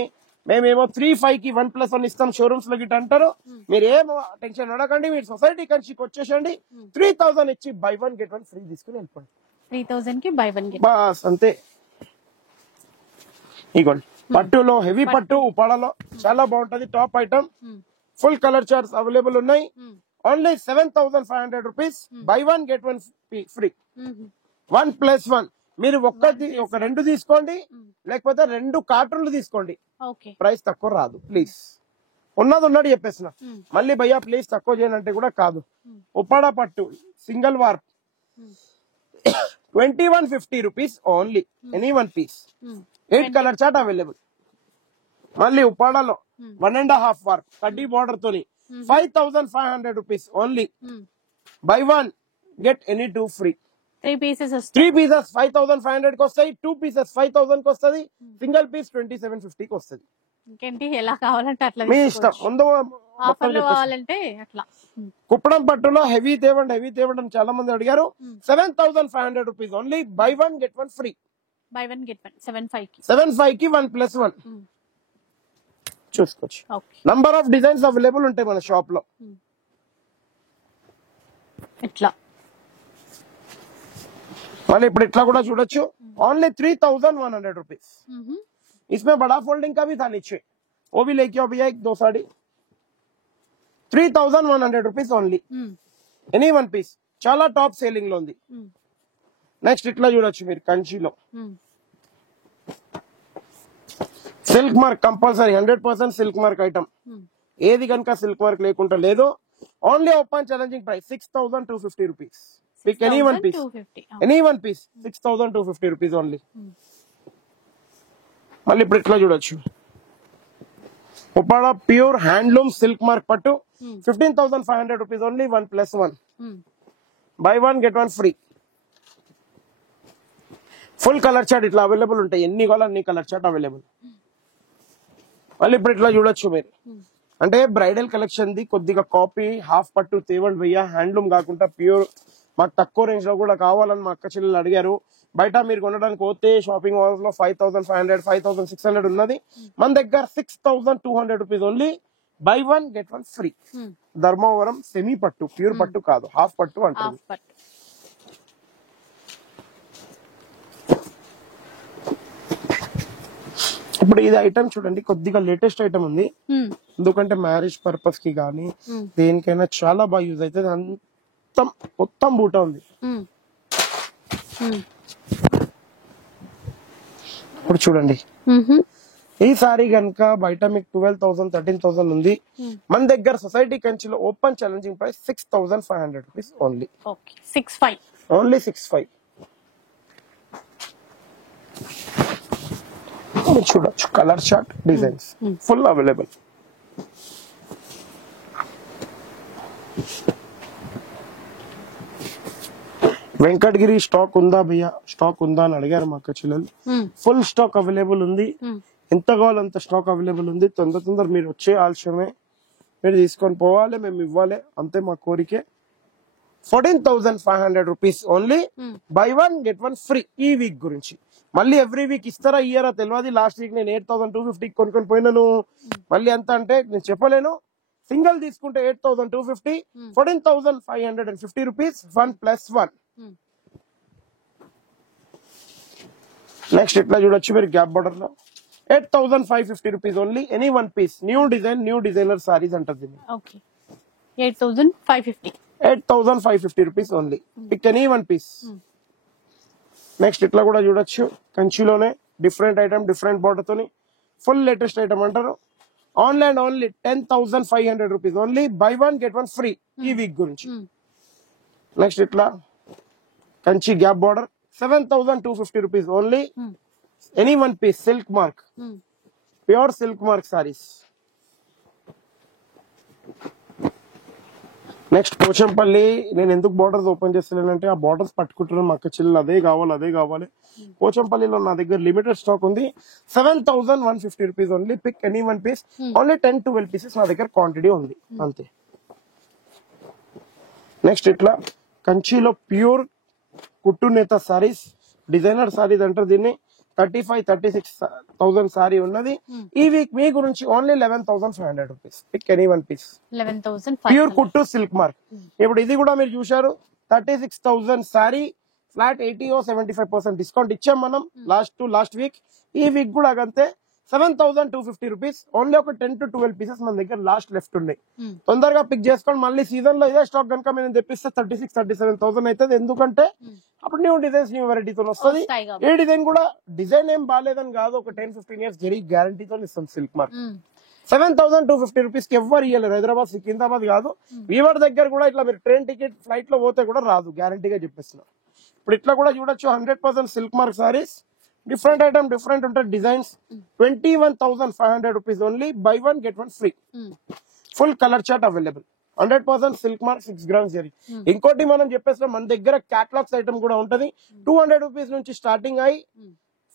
మేమేమో 3,500 కి 1+1 ఇస్తాం షోరూమ్స్ లో గిట్ అంటారు. మీరు ఏం టెన్షన్ పడకండి. మీరు సొసైటీ కంచికి వచ్చేసండి, 3000 ఇచ్చి బై 1 get 1 ఫ్రీ తీసుకుని వెళ్ళిపోండి. 3000 కి బై 1 బస్ అంతే. ఇగోండి, పట్టులో హెవీ పట్టు, ఉపాడలో చాలా బాగుంటది. Top item, full colour charts available ఉన్నాయి. Only 7,500 rupees. Buy 1 get 1 free. 1+1. మీరు ఒక 2 తీసుకోండి, లేకపోతే 2 కార్టూన్లు తీసుకోండి. ప్రైస్ తక్కువ రాదు. ప్లీజ్, ఉన్నది చెప్పేసిన. మళ్ళీ భయ్యా ప్లీజ్ తక్కువ చేయనంటే కూడా కాదు. ఉప్పాడ పట్టు single warp 2150 rupees only. Any 1 piece. 8 colour chart available. మళ్ళీ ఉప్పాడలో 1.5 వార్ప్ కడ్డీ బార్డర్ తోని 5,500 rupees only. Buy 1 get any 2 free. 3 pieces 3 pieces 5,500 కి వస్తాయి. 2 పీసెస్ 5,000 కి వస్తుంది. సింగిల్ పీస్ 2750 కి వస్తుంది. ఇంకేంటి, ఎలా కావాలంటే అట్లా మీ ఇష్టం. ముందు ఆఫర్లు కావాలంటే అట్లా. కుప్పడం పట్టులో హెవీ తేవండి అని చాలా మంది అడిగారు. 7,500 rupees only. Buy 1 get 1 free. By 1 get 1 75 కి 1+1 చూసుకోవచ్చు. నంబర్ ఆఫ్ డిజైన్స్ అవైలబుల్ ఉంటాయి మన షాప్ లో. ఇట్లా మళ్ళీ ఇప్పుడు ఇట్లా కూడా చూడొచ్చు. ఓన్ली 3,100 रुपीज. इसमें बड़ा फोल्डिंग का भी था नीचे, वो भी लेके आओ भैया. 1-2 sari 3,100 rupees only. Any 1 piece. చాలా టాప్ సేలింగ్ లో ఉంది. నెక్స్ట్ ఇట్లా చూడొచ్చు మీరు, కంచిలో silk mark compulsory 100% silk mark item. ఏది కనుక సిల్క్ మార్క్ లేకుండా లేదు. Only open challenging price 6,250 rupees. Pick any 1 piece. 6,250 rupees only. మళ్ళీ ఇప్పుడు ఇట్లా చూడొచ్చు, Uppada pure handloom silk mark పట్టు 15,500 rupees only. 1+1. By 1 get 1 free. Full colour chart ఇట్లా అవైలబుల్ ఉంటాయి. ఎన్ని కావాలి అన్ని కలర్ చార్ట్ అవైలబుల్. మళ్ళీ ఇప్పుడు ఇట్లా చూడొచ్చు మీరు, అంటే బ్రైడల్ కలెక్షన్ ది కొద్దిగా కాపీ హాఫ్ పట్టు తేవండి భయ్యా. హ్యాండ్లూమ్ కాకుండా ప్యూర్ మాకు తక్కువ రేంజ్ లో కూడా కావాలని మా అక్క చెల్లెలు అడిగారు. బయట మీరు కొనడానికి పోతే షాపింగ్ మాల్స్ లో 5,500 5,600 ఉన్నది. మన దగ్గర 6,200 rupees only. Buy 1 get 1 free. Dharmavaram semi పట్టు, ప్యూర్ పట్టు కాదు, హాఫ్ పట్టు అంటారు. ఇప్పుడు ఇది ఐటమ్ చూడండి, కొద్దిగా లేటెస్ట్ ఐటమ్ ఉంది. ఎందుకంటే మ్యారేజ్ పర్పస్ కి గానీ దేనికైనా చాలా బాగా యూజ్ అవుతుంది. మొత్తం బూట ఉంది. ఇప్పుడు చూడండి, ఈ సారీ కనుక బయట మీకు 12,000 13,000 ఉంది. మన దగ్గర సొసైటీ కంచిలో open challenging price 6,500 rupees only. 65 only 65. చూడొచ్చు colour chart designs full available. Venkatagiri stock ఉందా భయ్యా, స్టాక్ ఉందా అని అడిగారు మా అక్క చెల్లెలు. ఫుల్ స్టాక్ అవైలబుల్ ఉంది. ఎంత కావాలి అంత స్టాక్ అవైలబుల్ ఉంది. తొందర మీరు వచ్చే ఆలస్యమే, మీరు తీసుకొని పోవాలి, మేము ఇవ్వాలి, అంతే మా కోరికే. 14,500 rupees only. Buy 1 get 1 free. ఈ వీక్ గురించి మళ్ళీ ఎవ్రీ వీక్ ఇస్తారా ఇయ్యారా తెలియదు. లాస్ట్ వీక్ నేను 8,250 కొనుక్కొని పోయినాను. మళ్ళీ ఎంత అంటే నేను చెప్పలేను. సింగిల్ తీసుకుంటే 8,250, 14,550 రూపీస్. 1+1. నెక్స్ట్ ఇట్లా చూడొచ్చు మీరు, గ్యాప్ బార్డర్ లో 8,550 rupees only. Any one piece, new design, new designer sarees అంటది. Okay 8550. 8,550 rupees only. Pick any one piece. Next ఇట్లా కూడా చూడొచ్చు, కంచిలోనే డిఫరెంట్ ఐటమ్, డిఫరెంట్ బార్డర్ తోని ఫుల్ లేటెస్ట్ ఐటమ్ అంటారు. Online only 10,500 rupees only. Buy one get one free ఈ week గురించి. Next ఇట్లా Kanchi gap border 7,250 rupees only. Any one piece silk mark, pure silk mark sarees. Next Pochampally. నేను ఎందుకు borders open చేస్తున్నానంటే ఆ borders పట్టుకుంటున్నాను, మా అక్క చెల్లెలు అదే కావాలి అదే కావాలి. పోచంపల్లిలో నా దగ్గర లిమిటెడ్ స్టాక్ ఉంది. 7,150 rupees only. Pick any one piece. Only 10-12 pieces నా దగ్గర క్వాంటిటీ ఉంది అంతే. నెక్స్ట్ ఇట్లా కంచిలో ప్యూర్ కుట్టు నేత సారీస్, డిజైనర్ సారీస్ అంటారు దీన్ని. 35-36,000 సారీ ఉన్నది. ఈ వీక్ మీ గురించి only 11,500 rupees. Pick any one piece. 11,500. Pure కుట్టు సిల్క్ మార్క్. ఇప్పుడు ఇది కూడా మీరు చూశారు, 36,000 సారీ ఫ్లాట్ 80-75% డిస్కౌంట్ ఇచ్చాం మనం లాస్ట్ వీక్. ఈ వీక్ కూడా అంతే 7,250 rupees. ఓన్లీ ఒక 10-12 pieces మన దగ్గర లాస్ట్ లెఫ్ట్ ఉన్నాయి. తొందరగా పిక్ చేసుకోండి. మళ్ళీ సీజన్ లో ఇదే స్టాక్ కనుక మేము తెప్పిస్తే 36-37,000 అవుతుంది. ఎందుకంటే అప్పుడు న్యూ డిజైన్స్, న్యూ వెరైటీతో వస్తుంది. ఏ డిజైన్ కూడా డిజైన్ ఏం బాగాలేదని కాదు, ఒక 10-15 years జరీ గ్యారంటీతో ఇస్తాం సిల్క్ మార్క్. 7,250 rupees కి ఎవరు ఇవ్వలేరు. హైదరాబాద్, సికింద్రాబాద్ కాదు, వీవర్ దగ్గర కూడా ఇట్లా మీరు ట్రైన్ టికెట్ ఫ్లైట్ లో పోతే కూడా రాదు, గ్యారంటీగా చెప్పేస్తున్నారు. ఇప్పుడు ఇట్లా కూడా చూడొచ్చు 100% silk mark saris. Different item, different ఉంటాయి designs. 21,500 rupees only. Buy one get one free. Full colour chart available. 100% silk mark 6 grams zari. ఇంకోటి మనం చెప్పేస్తాం, మన దగ్గర క్యాటలాగ్స్ ఐటమ్ కూడా ఉంటది. 200 rupees నుంచి స్టార్టింగ్ అయ్యి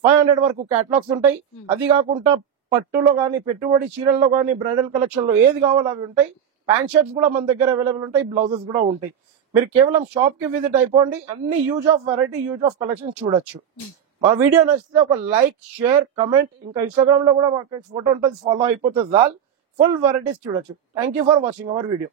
500 వరకు క్యాటలాగ్స్ ఉంటాయి. అది కాకుండా పట్టులో గానీ, పెట్టుబడి చీరల్లో గానీ, బ్రైడల్ కలెక్షన్ లో ఏది కావాలో అవి ఉంటాయి. ప్యాంట్ షర్ట్స్ కూడా మన దగ్గర అవైలబుల్ ఉంటాయి, బ్లౌజెస్ కూడా ఉంటాయి. మీరు కేవలం షాప్ కి విజిట్ అయిపోండి, అన్ని use of variety, use of collection చూడొచ్చు. మా వీడియో నచ్చితే ఒక లైక్, షేర్, కమెంట్, ఇంకా ఇన్స్టాగ్రామ్ లో కూడా మాకు ఫోటో ఉంటుంది, ఫాలో అయిపోతే చాలు. ఫుల్ వెరైటీస్ చూడొచ్చు. Thank you for watching our video.